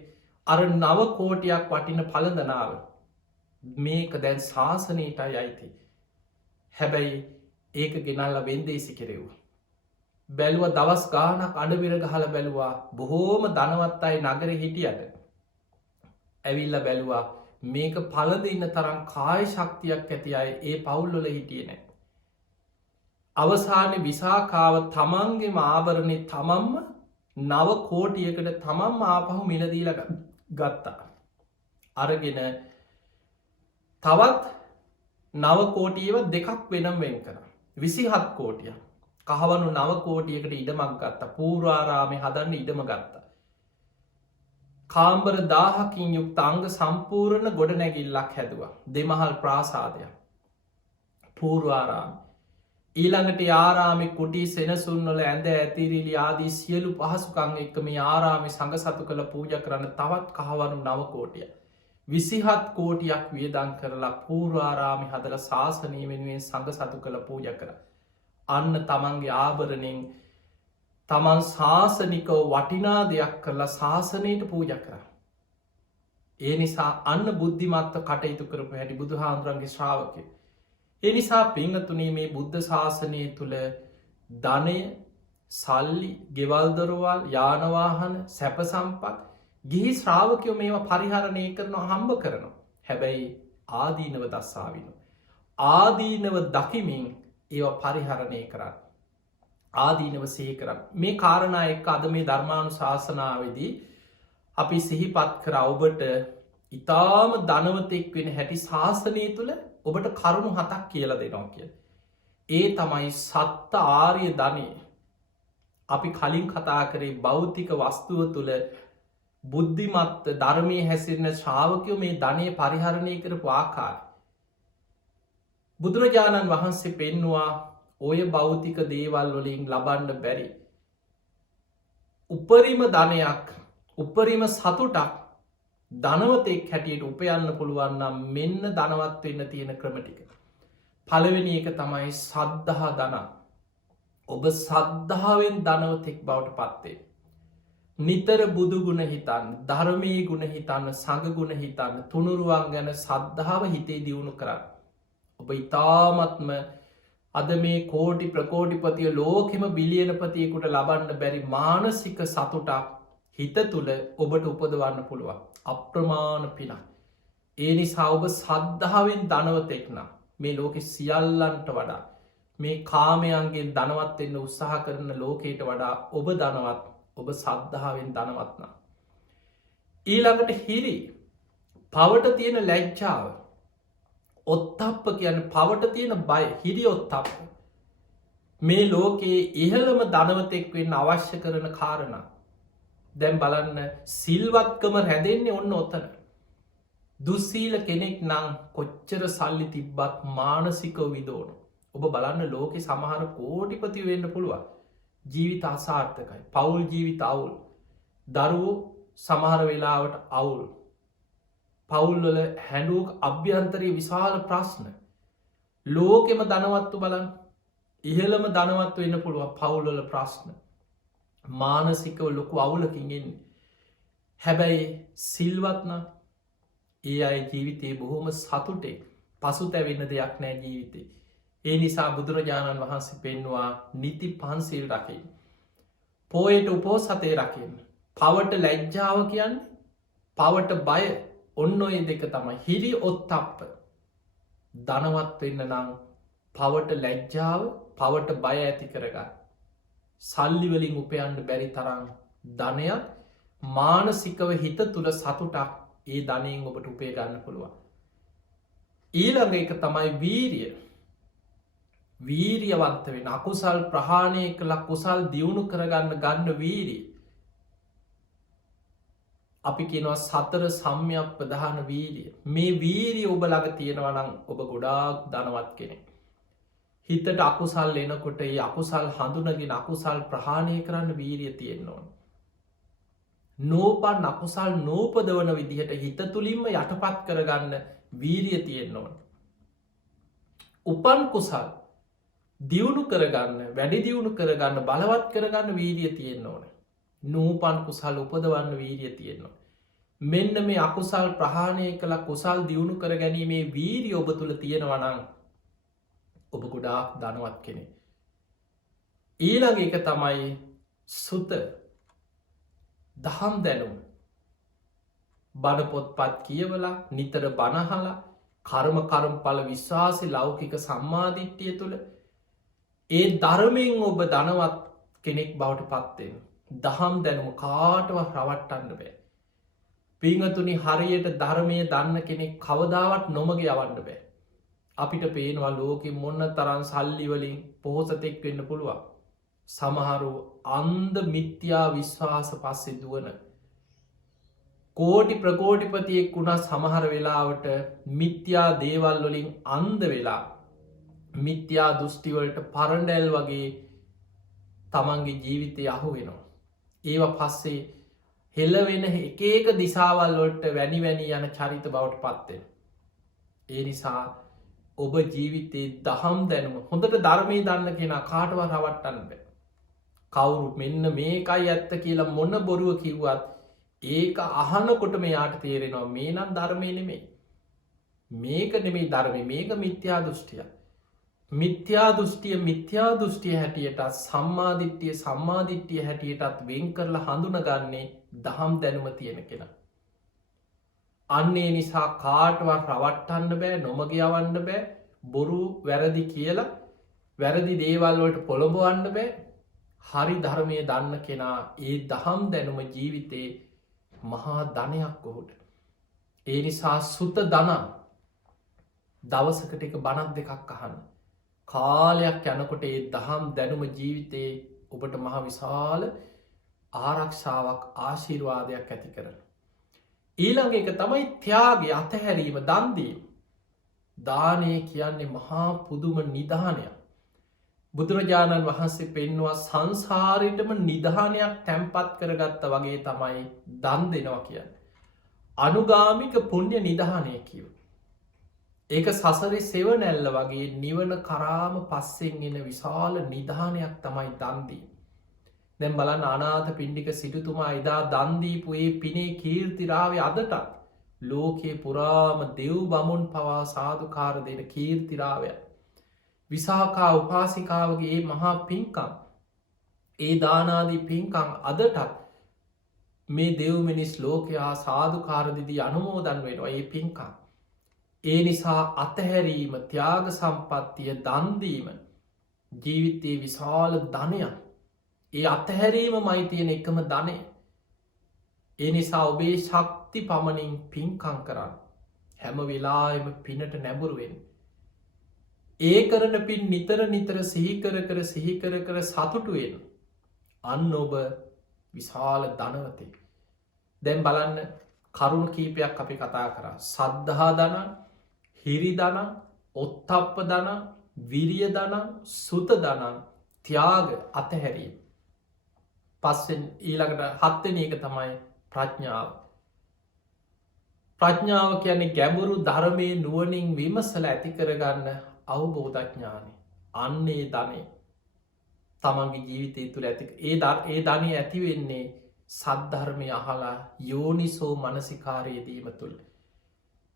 අර 9 කෝටියක් වටින පළඳනාව මේක දැන් ශාසනයටයි අයිති. හැබැයි ඒක ගෙනල්ලා වෙන්දේසි කෙරෙව්වා. බැලුව දවස් ගානක් අඩවිර ගහලා බැලුවා බොහෝම ධනවත් අය නගරේ හිටියට. ඇවිල්ලා බැලුවා මේක පළඳ ඉන්න තරම් කාය ශක්තියක් ඇති අය ඒ පවුල්වල හිටියේ නැහැ. අවසානයේ විසාකාව තමන්ගේම ආභරණේ තමන්ම 9 කෝටියකට තමන්ම ආපහු මිල දීලා ගත්තා. අරගෙන තවත් 9 කෝටියව දෙකක් වෙනම් වෙන් කරා. 27 කෝටියක්. කහවණු 9 කෝටියකට ඉඩමක් ගත්තා. පූර්වාරාමේ හදන්න ඉඩම ගත්තා. කාම්බර 1000කින් යුක්ත අංග සම්පූර්ණ ගොඩනැගිල්ලක් හැදුවා. දෙමහල් ප්‍රාසාදයක්. පූර්වාරාම. ඊළඟට ආරාමේ කුටි සෙනසුන් වල ඇඳ ඇතිරිලි ආදී සියලු පහසුකම් එක්ක මේ ආරාමේ සංඝ සතු කළ පූජා කරන්න තවත් කහවණු 9 කෝටියක්. 27 කෝටියක් වියදම් කරලා පූර්වාරාමේ හදලා ශාසනය වෙනුවෙන් සංඝ සතු කළ පූජා කරා. අන්න තමන්ගේ ආභරණෙන් තමන් ශාසනිකව වටිනා දෙයක් කරලා ශාසනයට පූජා කරා. ඒ නිසා අන්න බුද්ධිමත්ව කටයුතු කරපු හැටි බුදුහාමුදුරන්ගේ ශ්‍රාවකයෝ. ඒ නිසා පින්වතුනි මේ බුද්ධ ශාසනය තුල ධනය, සල්ලි, ගෙවල් දොරවල්, යාන වාහන, සැප සම්පත් ගිහි ශ්‍රාවකයෝ මේවා පරිහරණය කරනවා, හම්බ කරනවා. හැබැයි ආදීනව දස්සාවිනු. ආදීනව දකිමින් ඒවා පරිහරණය කරන්න. ආදීනව සිහි කරන්න. මේ කාරණා එක්ක අද මේ ධර්මානුශාසනාවේදී අපි සිහිපත් කරා ඔබට ඊටාම ධනවතෙක් වෙන හැටි ශාසනය තුල ඔබට කරුණු 7ක් කියලා දෙනවා කියලා. ඒ තමයි සත්ත ආර්ය ධනෙ. අපි කලින් කතා කරේ භෞතික වස්තුව තුල බුද්ධිමත් ධර්මයේ හැසිරෙන ශ්‍රාවකයෝ මේ ධනෙ පරිහරණය කරපු ආකාරය. බුදුරජාණන් වහන්සේ පෙන්නවා ඔය භෞතික දේවල් වලින් ලබන්න බැරි උපරිම ධනයක්, උපරිම සතුටක් ධනවතෙක් හැටියට උපයන්න පුළුවන් නම් මෙන්න ධනවත් වෙන්න තියෙන ක්‍රම ටික. පළවෙනි එක තමයි සද්ධා ධන. ඔබ සද්ධාවෙන් ධනවතෙක් බවට පත් වෙන්න. නිතර බුදු ගුණ හිතන්න, ධර්මයේ ගුණ හිතන්න, සංඝ ගුණ හිතන්න, තුනුරුවන් ගැන සද්ධාව හිතේ දියුණු කරන්න. ඔබ ඊ타ත්ම අද මේ කෝටි ප්‍රකෝටිපතිය ලෝකෙම බිලියනපතියෙකුට ලබන්න බැරි මානසික සතුටක් හිත තුළ ඔබට උපදවන්න පුළුවන් අප්‍රමාණ පිනක්. ඒ නිසා ඔබ සද්ධාවෙන් ධනවතෙක්න මේ ලෝකෙ සියල්ලන්ට වඩා මේ කාමයන්ගේ ධනවත්වෙන්න උත්සාහ කරන ලෝකයට වඩා ඔබ ධනවත් ඔබ සද්ධාවෙන් ධනවත්න. ඊළඟට හිරි පවට තියෙන ලැජ්ජාව ඔත්තප්ප කියන පවට තියෙන බය හිරි ඔත්තප්ප මේ ලෝකයේ ඉහළම ධනවතෙක් වෙන්න අවශ්‍ය කරන කාරණ. දැම් බලන්න සිල්වත්කම රැඳෙන්නේ ඔන්න ඔත්තන. දුස්සීල කෙනෙක් නං කොච්චර සල්ලි තිබ්බත් මානසිකව විදෝනු. ඔබ බලන්න ලෝකෙ සමහර කෝටිපති වෙන්න පුළුවන්. ජීවිත අසාර්ථකයි. පවුල් ජීවිත අවුල්. දරුවෝ සමහර වෙලාවට අවුල්. පවුල්වල හැඩුවක අභ්‍යන්තරය විශාල ප්‍රශ්න. ලෝකෙම ධනවත්තු බලන් ඉහළම ධනවත්ව වෙන්න පුළුවන් පවුල්වල ප්‍රශ්න. මානසිකව ලොකු අවුලකින්ගෙන්. හැබැයි සිල්වත්න ඒ අය ජීවිතයේ බොහොම සතුටේ පසු තැවෙන්න දෙයක් නෑ ජීවිතේ. ඒ නිසා බුදුරජාණන් වහන්සේ පෙන්වා නිති පන්සිල් රකින්න. පෝයට උපෝසතය රකින්න. පවට ලැජ්ජාව කියන්න පවට බය ඔන්න ඔය දෙක තමයි හිරි ඔත්තප්ප ධනවත් වෙන්න නං පවට ලැජ්ජාව පවට බය ඇති කරගන්න. සල්ලිවලින් උපයන්න බැරි තරම් ධනයක් මානසිකව හිත තුළ සතුටක් ඒ ධනයෙන් ඔබට උපේ ගන්න පුළුවන්. ඊළඟ එක තමයි වීරිය. වීරියවන්ත වෙන අකුසල් ප්‍රහාණය කළ කුසල් දියුණු කරගන්න ගන්න වීරිය. අපි කියනවා සතර සම්යක් ප්‍රධාන වීරිය. මේ වීරිය ඔබ ළඟ තියෙනවනම් ඔබ ගොඩාක් ධනවත් කෙනෙක්. හිතට අකුසල් එනකොට ඒ අකුසල් හඳුනගෙන අකුසල් ප්‍රහාණය කරන්න වීරිය තියෙන්න ඕන. නෝපන් අකුසල් නෝපදවන විදිහට හිත තුළින්ම යටපත් කරගන්න වීරිය තියෙන්න ඕන. උපන් කුසල් දියුණු කරගන්න වැඩි දියුණු කරගන්න බලවත් කරගන්න වීරිය තියෙන්න ඕන. නූපන් කුසල් උපදවන්න වීරිය තියෙනවා. මෙන්න මේ අකුසල් ප්‍රහාණය කළ කුසල් දියුණු කර ගැනීමේ වීරිය ඔබ තුළ තියෙනවනං ඔබ ගොඩාක් ධනවත් කෙනෙ. ඊළඟ එක තමයි සුත දහම් දැනුම් බණපොත්පත් කියවලා නිතර බණහලා කර්ම කරම්ඵල විශ්වාසි ලෞකික සම්මාධිට්්‍යය තුළ ඒ ධර්මයෙන් ඔබ ධනවත් කෙනෙක් බවට පත්වෙන. දහම් දැනුම කාටව රවට්ටන්න බෑ. පිංහතුනි හරියට ධර්මය දන්න කෙනෙක් කවදාවත් නොමග යවන්න බෑ. අපිට පේනවා ලෝකෙ මොන්න තරන් සල්ලිවලින් පොහොසතෙක් වෙන්න පුළුවන්. සමහරු අන්ද මිත්‍යා විශ්වාස පස්සෙ දුවන. කෝටි ප්‍රකෝටිපතියෙක් වුණා සමහර වෙලාවට මිත්‍යා දේවල් වලින් අන්ද වෙලා මිත්‍යා දෘෂ්ටිවලට පරණඩැල් වගේ තමන්ගේ ජීවිතය අහු වෙනවා. ඒව පස්සේ හෙල්ලවෙන එක දිසාවල්ලොට වැනි වැනි යන චරිත බවට පත්වෙන. ඒ නිසා ඔබ ජීවිතයේ දහම් දැනුම හොඳට ධර්මය දන්න කෙන කාටව රවට්ටන්න බෑ. කවුරු මෙන්න මේකයි ඇත්ත කියලා මොන්න බොරුව කිව්වත් ඒක අහනකොට මෙයාට තේරෙනවා මේ නම් ධර්මය නෙමේ. මේක නෙමේ ධර්මය මේක මිත්‍යා දෘෂ්ටිය. මිත්‍යා දෘෂ්ටිය හැටියට සම්මාධිට්්‍යය හැටියටත් වෙන් කරලා හඳුනගන්නේ දහම් දැනුම තියෙන කෙන. අන්නේ නිසා කාටවත් රවට්ටන්න බෑ නොමග යවන්න බෑ බොරු වැරදි කියලා වැරදි දේවල්වලට පොළොඹවන්න බෑ. හරි ධර්මය දන්න කෙනා ඒ දහම් දැනුම ජීවිතේ මහා ධනයක් ඔහුට. ඒ නිසා සුත දනම් දවසකට එක බණක් දෙකක් අහන්න. කාලයක් යනකොට ඒ දහම් දැනුම ජීවිතයේ ඔබට මහ විශාල ආරක්ෂාවක් ආශිර්වාදයක් ඇති කරන. ඊළඟ එක තමයි ත්‍යාගේ අතහැරීම දන්දීම. දානය කියන්නේ මහා පුදුම නිධානයක්. බුදුරජාණන් වහන්සේ පෙන්වා සංසාරයටම නිධානයක් තැන්පත් කරගත්ත වගේ තමයි දන් දෙනවා කියන්න. අනුගාමික පුුණ්‍ය නිධානය කිව. ඒක සසරි සෙවනැල්ල වගේ නිවන කරාම පස්සෙන් එන විශාල නිධානයක් තමයි දන්දී. දැම් බලන් අනාත පිණ්ඩික සිටුතුමා එදා දන්දීපුයේ පිනේ කීර්තිරාව අදටත් ලෝකයේ පුරාම දෙව් බමුන් පවා සාධකාර දෙන කීර්තිරාවය. විසාකා උපාසිකාවගේ මහා පින්කම් ඒ දානාදී පින්කම් අදටත් මේ දෙව් මිනිස් ලෝකයා සාධකාරදිදී අනුමෝදන් වෙනවා ඒ පින්කා. ඒ නිසා අතහැරීම ත්‍යාග සම්පත්තිය දන්දීම ජීවිතයේ විශාල ධනයක්. ඒ අතහැරීම මයි තියෙන එකම ධනය. ඒ නිසා ඔබේ ශක්ති පමණින් පින්කං කරන්න. හැම වෙලාම පිනට නැඹුරුවෙන්. ඒ කරන පින් නිතර නිතර සිහිකර කර සිහිකර කර සතුටුවෙන්. අන්න ඔබ විශාල ධනවතේ. දැන් බලන්න කරුණු කීපයක් අපි කතා කරා. සද්ධහා දනන්, හිරි දනන්, ඔත්තප්ප දනන්, විරිය දනන්, සුත දනන්, ත්‍යාග අතහැරීම. පස්සෙන් ඊළඟට හත්වෙනි එක තමයි ප්‍රඥාව. ප්‍රඥාව කියන්නේ ගැඹුරු ධර්මයේ නුවණින් විමසලා ඇති කරගන්න අවබෝධඥානය. අන්නේ ධනය තමන්ගේ ජීවිතය තුළ ඇති ඒ ධනය ඇති වෙන්නේ සද්ධර්මය අහලා යෝනිසෝ මනසිකාරයේදීම තුළ.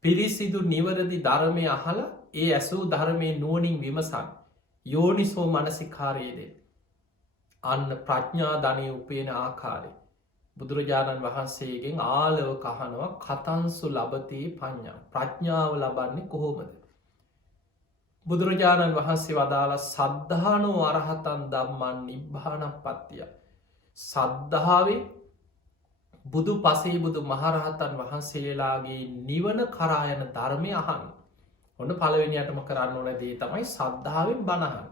පිරිසිදු නිවරදි ධර්මය අහල ඒ ඇසූ ධර්මය නුවනින් විමසන් යෝනිසෝ මනසිකාරයේදේ. අන්න ප්‍රඥා ධනය උපේන ආකාරය. බුදුරජාණන් වහන්සේගෙන් ආලව කහනවා කතන්සු ලබතේ පඥ්ඥා ප්‍රඥාව ලබන්නේ කොහොමද. බුදුරජාණන් වහන්සේ වදාළ සද්ධානෝ අරහතන් දම්මන් නිබ්භානක් පත්තිය. සද්ධාවේ බුදු පසේ බුදු මහරහතන් වහන්සේලාගේ නිවන කරායන ධර්මය අහන්. ඔන්න පළවෙනියටම කරන්න ඕන දේ තමයි සද්ධාවෙන් බණහන්.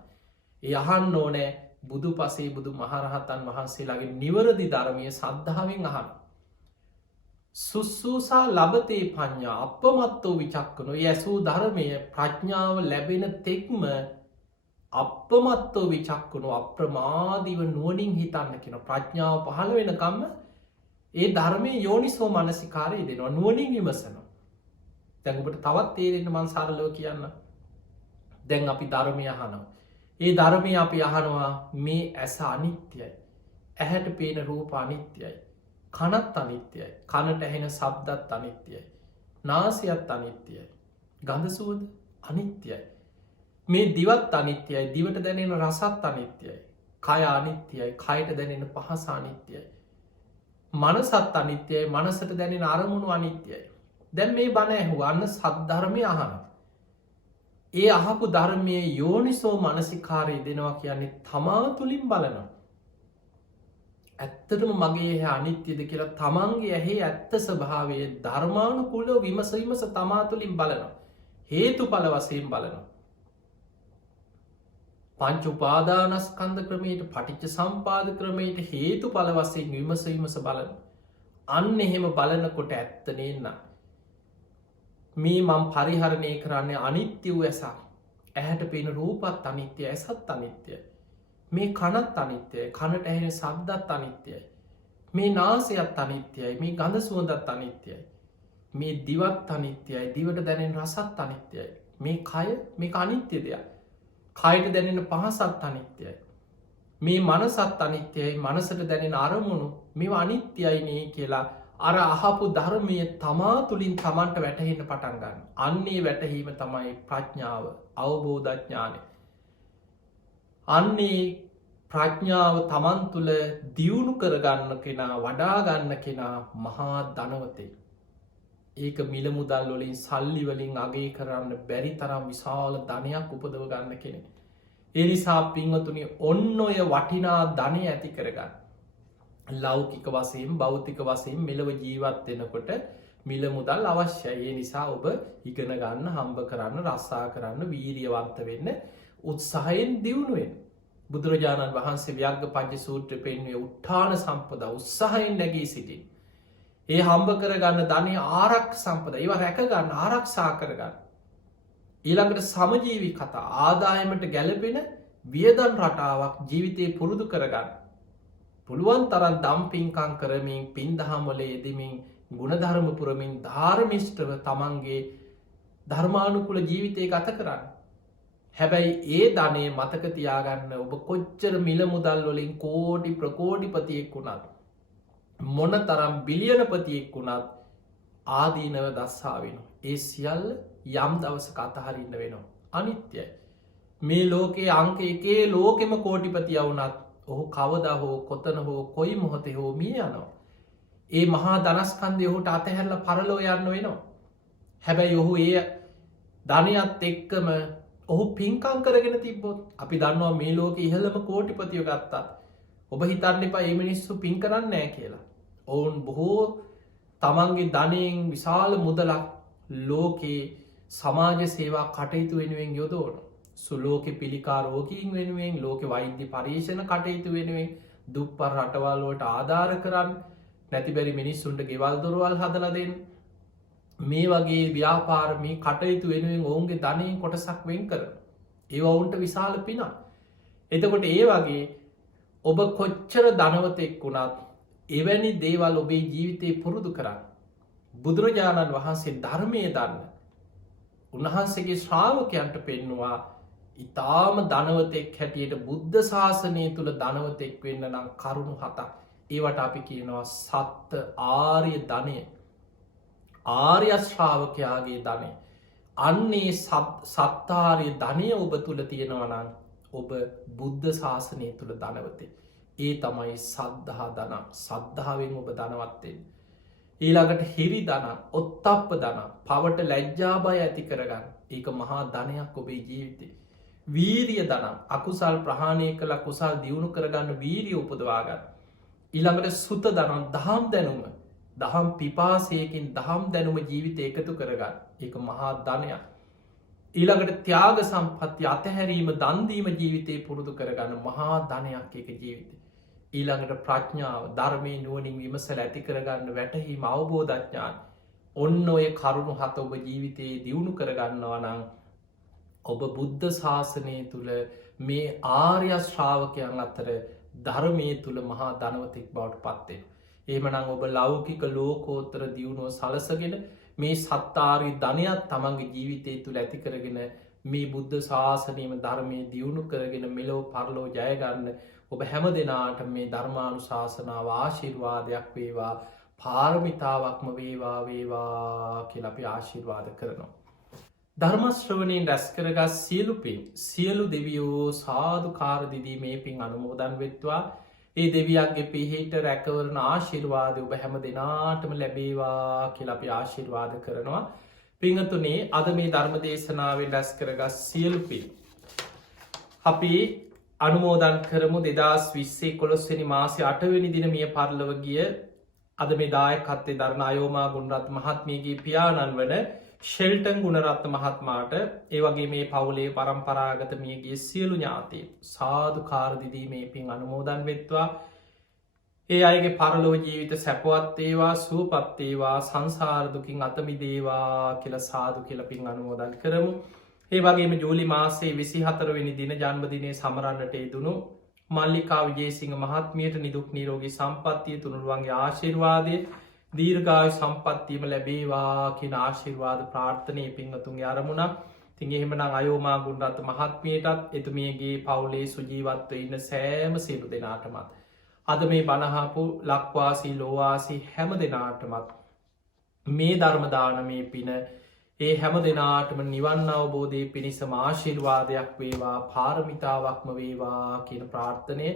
ඒ අහන්න ඕනෑ බුදු පසේ බුදු මහරහතන් වහන්සේලාගේ නිවරදි ධර්මය සද්ධාවෙන් අහන්. සුස්සූසා ලබතේ පඥ්ඥා අපමත්තෝ විචක්කනු ඇසූ ධර්මය ප්‍රඥාව ලැබෙන තෙක්ම අපමත්තෝ විචක්කුණු අප්‍රමාදීව නුවනින් හිතන්න කෙන ප්‍රඥාව පහළ වෙනකම්ම ඒ ධර්මය යෝනිසෝ මනසිකාරය දෙනවා නුවනින් විමසනවා. දැඟුට තවත් තේරෙන මන් සරලෝ කියන්න. දැන් අපි ධර්මය අහනවා. ඒ ධර්මය අපි අහනවා මේ ඇස අනිත්‍යයි. ඇහැට පේන රූප අනිත්‍යයි. කනත් අනිත්‍යයි. කනට ඇහෙන සබ්දත් අනිත්‍යයි. නාසයත් අනිත්‍යයි. ගඳසුවද අනිත්‍යයි. මේ දිවත් අනිත්‍යයි. දිවට දැනෙන රසත් අනිත්‍යයි. කය අනිත්‍යයි. කයට දැනෙන පහස අනිත්‍යයි. මනසත් අනිත්‍යයි. මනසට දැනෙන අරමුණු අනිත්‍යයි. දැන් මේ බණ ඇහු අන්න සද්ධර්මය අහන. ඒ අහපු ධර්මය යෝනිසෝ මනසිකාරය දෙනවා කියන්නේ තමා තුළින් බලනවා. ඇත්තටම මගේ හැ අනිත්‍යද කියලා තමන්ගේ ඇහේ ඇත්ත ස්වභාවය ධර්මානුකූලව විමසීමස තමා තුළින් බලනවා. හේතු පල වසයෙන් බලනවා. පංච උපාදානස්කන්ධ ක්‍රමයට පටිච්ච සම්පාද ක්‍රමයට හේතු පල වසයෙන් විමසීමස බලන. අන්න එහෙම බලනකොට ඇත්තනෙන්න. මේ මං පරිහරණය කරන්නේ අනිත්‍ය වූ ඇසා. ඇහැට පෙන රූපත් අනිත්‍ය ඇසත් අනිත්‍යයි. මේ කනත් අනිත්‍යයි. කනට ඇහෙන සබ්දත් අනිත්‍යයි. මේ නාසයත් අනිත්‍යයි. මේ ගඳ සුවඳත් අනිත්‍යයි. මේ දිවත් අනිත්‍යයි. දිවට දැනෙන රසත් අනිත්‍යයි. මේ කය මේ අනිත්‍ය දෙයක්. කයට දැනෙන පහසත් අනිත්‍යයි. මේ මනසත් අනිත්‍යයි. මනසට දැනෙන අරමුණු මේ අනිත්‍යයිනේ කියලා අර අහපු ධර්මය තමා තුළින් තමන්ට වැටහෙන්න පටන්ගන්න. අන්නේ වැටහීම තමයි ප්‍රඥාව අවබෝධඥානය. අන්නේ ප්‍රඥාව තමන් තුළ දියුණු කරගන්න කෙනා වඩාගන්න කෙනා මහා ධනවතේ. ඒක මිල මුදල් වලින් සල්ලිවලින් අගේ කරන්න බැරි තරම් විශාල ධනයක් උපදව ගන්න කෙනෙ. එනිසා පින්වතුනි ඔන්න ඔය වටිනා ධනය ඇති කරගන්න. ලෞකික වසයෙන් භෞතික වසයෙන් මෙලව ජීවත් වෙනකොට මිල මුදල් අවශ්‍යය. නිසා ඔබ ඉගෙන ගන්න හම්බ කරන්න රස්සා කරන්න වීරියවන්ත වෙන්න උත්සාහයෙන් දියුණුවෙන්. බුදුරජාණන් වහන්සේ ව්‍යග්ග පංච සූත්‍ර පෙන්වේ උත්ථාන සම්පද උත්සාහයෙන් නැගී සිටින්. ඒ හම්බ කරගන්න ධනය ආරක් සම්පද ඒව රැකගන්න ආරක්ෂා කරගන්න. ඊළඟට සමජීවි කතා ආදායමට ගැලපෙන වියදන් රටාවක් ජීවිතය පුරුදු කරගන්න. පුළුවන් තරන් දම්පින්කං කරමින් පින්දහම්වල යෙදමින් ගුණධර්ම පුරමින් ධාර්මිෂ්ටව තමන්ගේ ධර්මානුකුල ජීවිතය ගත කරන්න. හැබැයි ඒ ධනය මතක තියාගන්න ඔබ කොච්චර මිල මුදල් වලින් කෝටි ප්‍රකෝඩිපතියෙක් වුණත් මොන තරම් බිලියනපතියෙක් වුණත් ආදීනව දස්සා වෙන. ඒ සියල්ල යම් දවසක අතහරින්න වෙනවා. අනිත්‍යයි. මේ ලෝකයේ අංක එකේ ලෝකෙම කෝටිපතිය වුණත් ඔහු කවද හෝ කොතන හෝ කොයි මොහොතේ හෝ මිය යනවා. ඒ මහා ධනස්කන්ධය ඔහුට අතහැරලා පරලෝ යන්න වෙනවා. හැබැයි ඔහු ඒ ධනයත් එක්කම ඔහු පින්කම් කරගෙන තිබොත් අපි දන්නවා මේ ලෝක ඉහළම කෝටිපතිය ගත්තා. ඔබ හිතන්න එපා ඒ මිනිස්සු පින් කරන්න නෑ කියලා. ඔවුන් බොහෝ තමන්ගේ ධනයෙන් විශාල මුදලක් ලෝකයේ සමාජ සේවා කටයුතු වෙනුවෙන් යොදෝන. සුලෝක පිළිකා රෝගීන් වෙනුවෙන් ලෝක වෛද්‍ය පරීක්ෂණ කටයුතු වෙනුවෙන් දුප්පත් රටවල්ලෝට ආධාර කරන්න නැතිබැරි මිනිස්සුන්ට ගෙවල් දොරවල් හදල දෙන්න. මේ වගේ ව්‍යාපාරමී කටයුතු වෙනුවෙන් ඔවුන්ගේ ධනයෙන් කොටසක් වෙන් කර. ඒ ඔවුන්ට විශාල පින. එතකොට ඒ වගේ ඔබ කොච්චර ධනවතෙක් වුණත් එවැනි දේවල් ඔබේ ජීවිතය පුරුදු කරන්න. බුදුරජාණන් වහන්සේ ධර්මය දන්න. උන්වහන්සේගේ ශ්‍රාවකයන්ට පෙන්නවා ඉතාම ධනවතෙක් හැටියට බුද්ධ ශාසනය තුළ ධනවතෙක් වෙන්න නම් කරුණු හතක්. ඒවට අපි කියනවා සත්ත ආර්ය ධනය. ආර්යශ්‍රාවකයාගේ ධනය. අන්නේ සත්තාර්ය ධනය ඔබ තුළ තියෙනවනන් ඔබ බුද්ධ ශාසනය තුළ ධනවතේ. ඒ තමයි සද්ධහා දනම් සද්ධාවෙන් ඔබ ධනවත්තේ. ඊළඟට හිරි දන ඔත්තප්ප දන පවට ලැජ්ජාබය ඇති කරගන්න ඒක මහා ධනයක් ඔබේ ජීවිතේ. වීරිය දනම් අකුසල් ප්‍රහාණය කළ කුසල් දියුණු කරගන්න වීරිය උපදවාගන්න. ඊළඟට සුත දනම් දහම් දැනුම දහම් පිපාසයකින් දහම් දැනුම ජීවිත එකතු කරගන්න ඒක මහා ධනයක්. ඊළඟට ත්‍යාග සම්පත්ති අතහැරීම දන්දීම ජීවිතය පුරුදු කරගන්න මහා ධනයක් එක ජීවිතය. ඊළඟට ප්‍රඥාව ධර්මය නුවනින් විමසල ඇති කරගන්න වැටහීම අවබෝධඥාන ඔන්න ඔය කරුණු හත ඔබ ජීවිතයේ දියුණු කරගන්නවා නං ඔබ බුද්ධ ශාසනය තුළ මේ ආර්ය ශ්‍රාවකයන් අතර ධර්මය තුළ මහා ධනවතෙක් බවට පත්වේ. ඒමනං ඔබ ලෞකික ලෝකෝත්තර දියුණුව සලසගෙන මේ සත්තාරී ධනයක් තමන්ගේ ජීවිතය තුළ ඇති කරගෙන මේ බුද්ධ ශාසනයම ධර්මය දියුණු කරගෙන මෙලෝ පරලෝ ජයගන්න ඔබ හැම දෙනාට මේ ධර්මානු ශාසනාව ආශිර්වාදයක් වේවා පාරමිතාවක්ම වේවා වේවා කියල අපි ආශිර්වාද කරනවා. ධර්මශ්‍රවනයෙන් රැස් කරගත් සියලුපින් සියලු දෙවියෝ සාධකාරදිදී මේ පින් අනුමෝදන් වෙත්වා ඒ දෙවියන්ගේ පිහිට රැකවරන ආශිර්වාද ඔබ හැම දෙනාටම ලැබේවා කියල අපි ආශිර්වාද කරනවා. පිංහතුනේ අද මේ ධර්ම දේශනාවෙන් රැස් කරගත් සියලුපින් අපි අනුමෝදන් කරමු 2020 මාසය 8 වෙනි දින මිය පරලොව ගිය අද මේ දායකත්වයේ දරණ අයෝමා ගුණරත්න මහත්මියගේ පියාණන් වන ෂෙල්ටන් ගුණරත්න මහත්මාට ඒ වගේ මේ පවුලේ පරම්පරාගත මියගේ සියලු ඥාතී සාධකාරදිදී මේ පින් අනුමෝදන් වෙත්වා. ඒ අයගේ පරලොව ජීවිත සැපවත් ඒවා සුවපත් ඒවා සංසාර දුකින් අත මිදේවා කියලා සාදු කියලා පින් අනුමෝදන් කරමු. ඒ වගේම ජූලි මාසයේ 24 වෙනි දින ජන්මදිනය සමරන්නට යෙදුණු මල්ලිකා විජේසිංහ මහත්මියට නිදුක් නිරෝගී සම්පන්නිය තුනුරුවන්ගේ ආශිර්වාදය දීර්ඝායු සම්පන්නියම ලැබේවා කියන ආශිර්වාද ප්‍රාර්ථනාවේ පින්වතුන්ගේ අරමුණක්. ඉතින් එහෙමනම් අයෝමා ගුණරත්න මහත්මියටත් එතුමියගේ පවුලේ සුජීවත්ව ඉන්න සෑම සියලු දෙනාටමත් අද මේ බණහපු ලක්වාසී ලෝවාසී හැම දෙනාටමත් මේ ධර්ම දානමේ පින ඒ හැම දෙනාටම නිවන් අවබෝධය පිණිසම ආශිර්වාදයක් වේවා පාරමිතාවක්ම වේවා කියන ප්‍රාර්ථනය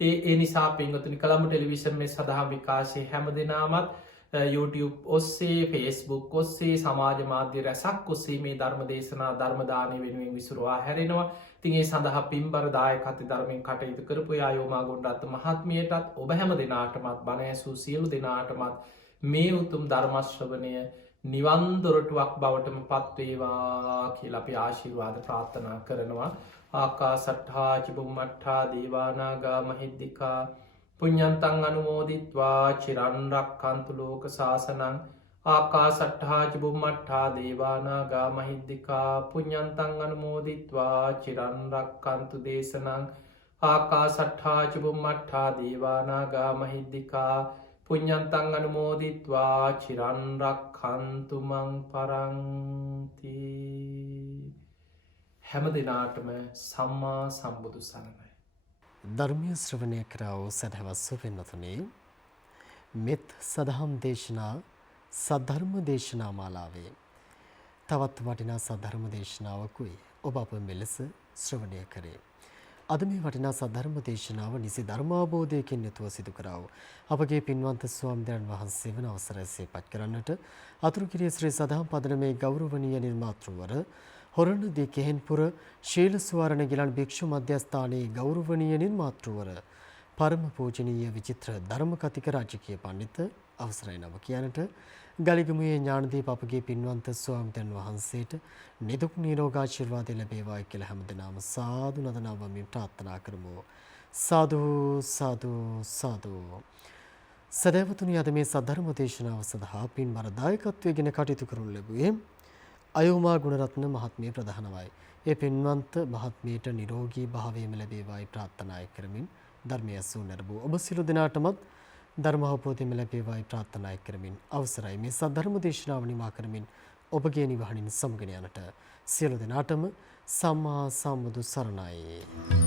ඒ නිසා පින්වතුනි කළඹ ටෙලිවිෂන් මේ සඳහා විකාශය හැම දෙනාමත් YouTube ඔස්සේ Facebook ඔස්සේ සමාජ මාධ්‍ය රැසක් ඔස්සේ මේ ධර්ම දේශනා ධර්මදානය වෙනුවෙන් විසුරුවා හැරෙනවා. ඉතින් ඒ සඳහා පින්බර දායකත්වයේ ධර්මයෙන් කටයුතු කරපු අයෝමා ගුණරත්න මහත්මියටත් ඔබ හැම දෙනාටමත් බණ ඇසූ සියලු දෙනාටමත් මේ උතුම් ධර්ම ශ්‍රවණය නිවන් දොරටුවක් බවටම පත්වේවා කියලා අපි ආශිර්වාද ප්‍රාර්ථනා කරනවා. ආකාසට්ඨා චුම්මට්ඨා දේවානාගා මහිද්దికා පුඤ්ඤන්තං අනුමෝදිත්වා චිරන් රක්ඛන්තු ලෝක සාසනං. ආකාසට්ඨා චුම්මට්ඨා දේවානාගා මහිද්దికා පුඤ්ඤන්තං අනුමෝදිත්වා චිරන් රක්ඛන්තු දේශනං. ආකාසට්ඨා චුම්මට්ඨා දේවානාගා මහිද්దికා පුඤ්ඤන්තං අනුමෝදිත්වා චිරන් රක්ඛන්තු මං පරන්ති. හැම දිනාටම සම්මා සම්බුදු සරණයි. ධර්මීය ශ්‍රවණය කරා වූ සදහවත් සුපින්නතුනි මෙත් සදහම් දේශනා සද්ධර්ම දේශනා මාලාවේ තවත් වටිනා සද්ධර්ම දේශනාවකුයි ඔබ අප මෙලෙස ශ්‍රවණය කරේ. අද මේ වටිනා සද්ධර්ම දේශනාව නිසි ධර්මාබෝධයකින් යුතුව සිදු කරව. අපගේ පින්වන්ත ස්වාමීන් වහන්සේ වන අවසරයි සිහිපත් කරන්නට අතුරුගිරිය ශ්‍රී සදහම් පදනමේ ගෞරවනීය නිර්මාතෘවර හොරණදී කෙහෙන්පුර ශීල සුවරණ ගිලන් භික්ෂු මධ්‍යස්ථානයේ ගෞරවනීය නිර්මාතෘවර පරම පූජනීය විචිත්‍ර ධර්ම කතික රාජකීය පඬිත අවසරයි නම කියනට ගලිගමුවේ ඥානදීප අපගේ පින්වන්ත ස්වාමීන් වහන්සේට නිදුක් නිරෝගාශිර්වාද ලැබේවායි කියලා හැමදෙනාම සාදු නදනවමින් ප්‍රාර්ථනා කරමු. සාදු සාදු සාදු. සදවතුනි අද මේ සද්ධර්ම දේශනාව සඳහා පින්බර දායකත්වයෙන් කටයුතු කරනු ලැබුවේ අයෝමා ගුණරත්න මහත්මිය ප්‍රධානවයි. ඒ පින්වන්ත මහත්මියට නිරෝගී භාවයම ලැබේවායි ප්‍රාර්ථනා කරමින් ධර්මය අසූ නැරඹූ ඔබ සියලු දෙනාටමත් ධර්ම අවබෝධයම ලැබේවායි ප්‍රාර්ථනා කරමින් අවසරයි මේ සද්ධර්ම දේශනාව නිමා කරමින් ඔබගේ නිවහනින් සමගන යනට සියලු දෙනාටම සම්මා සම්බුදු සරණයි.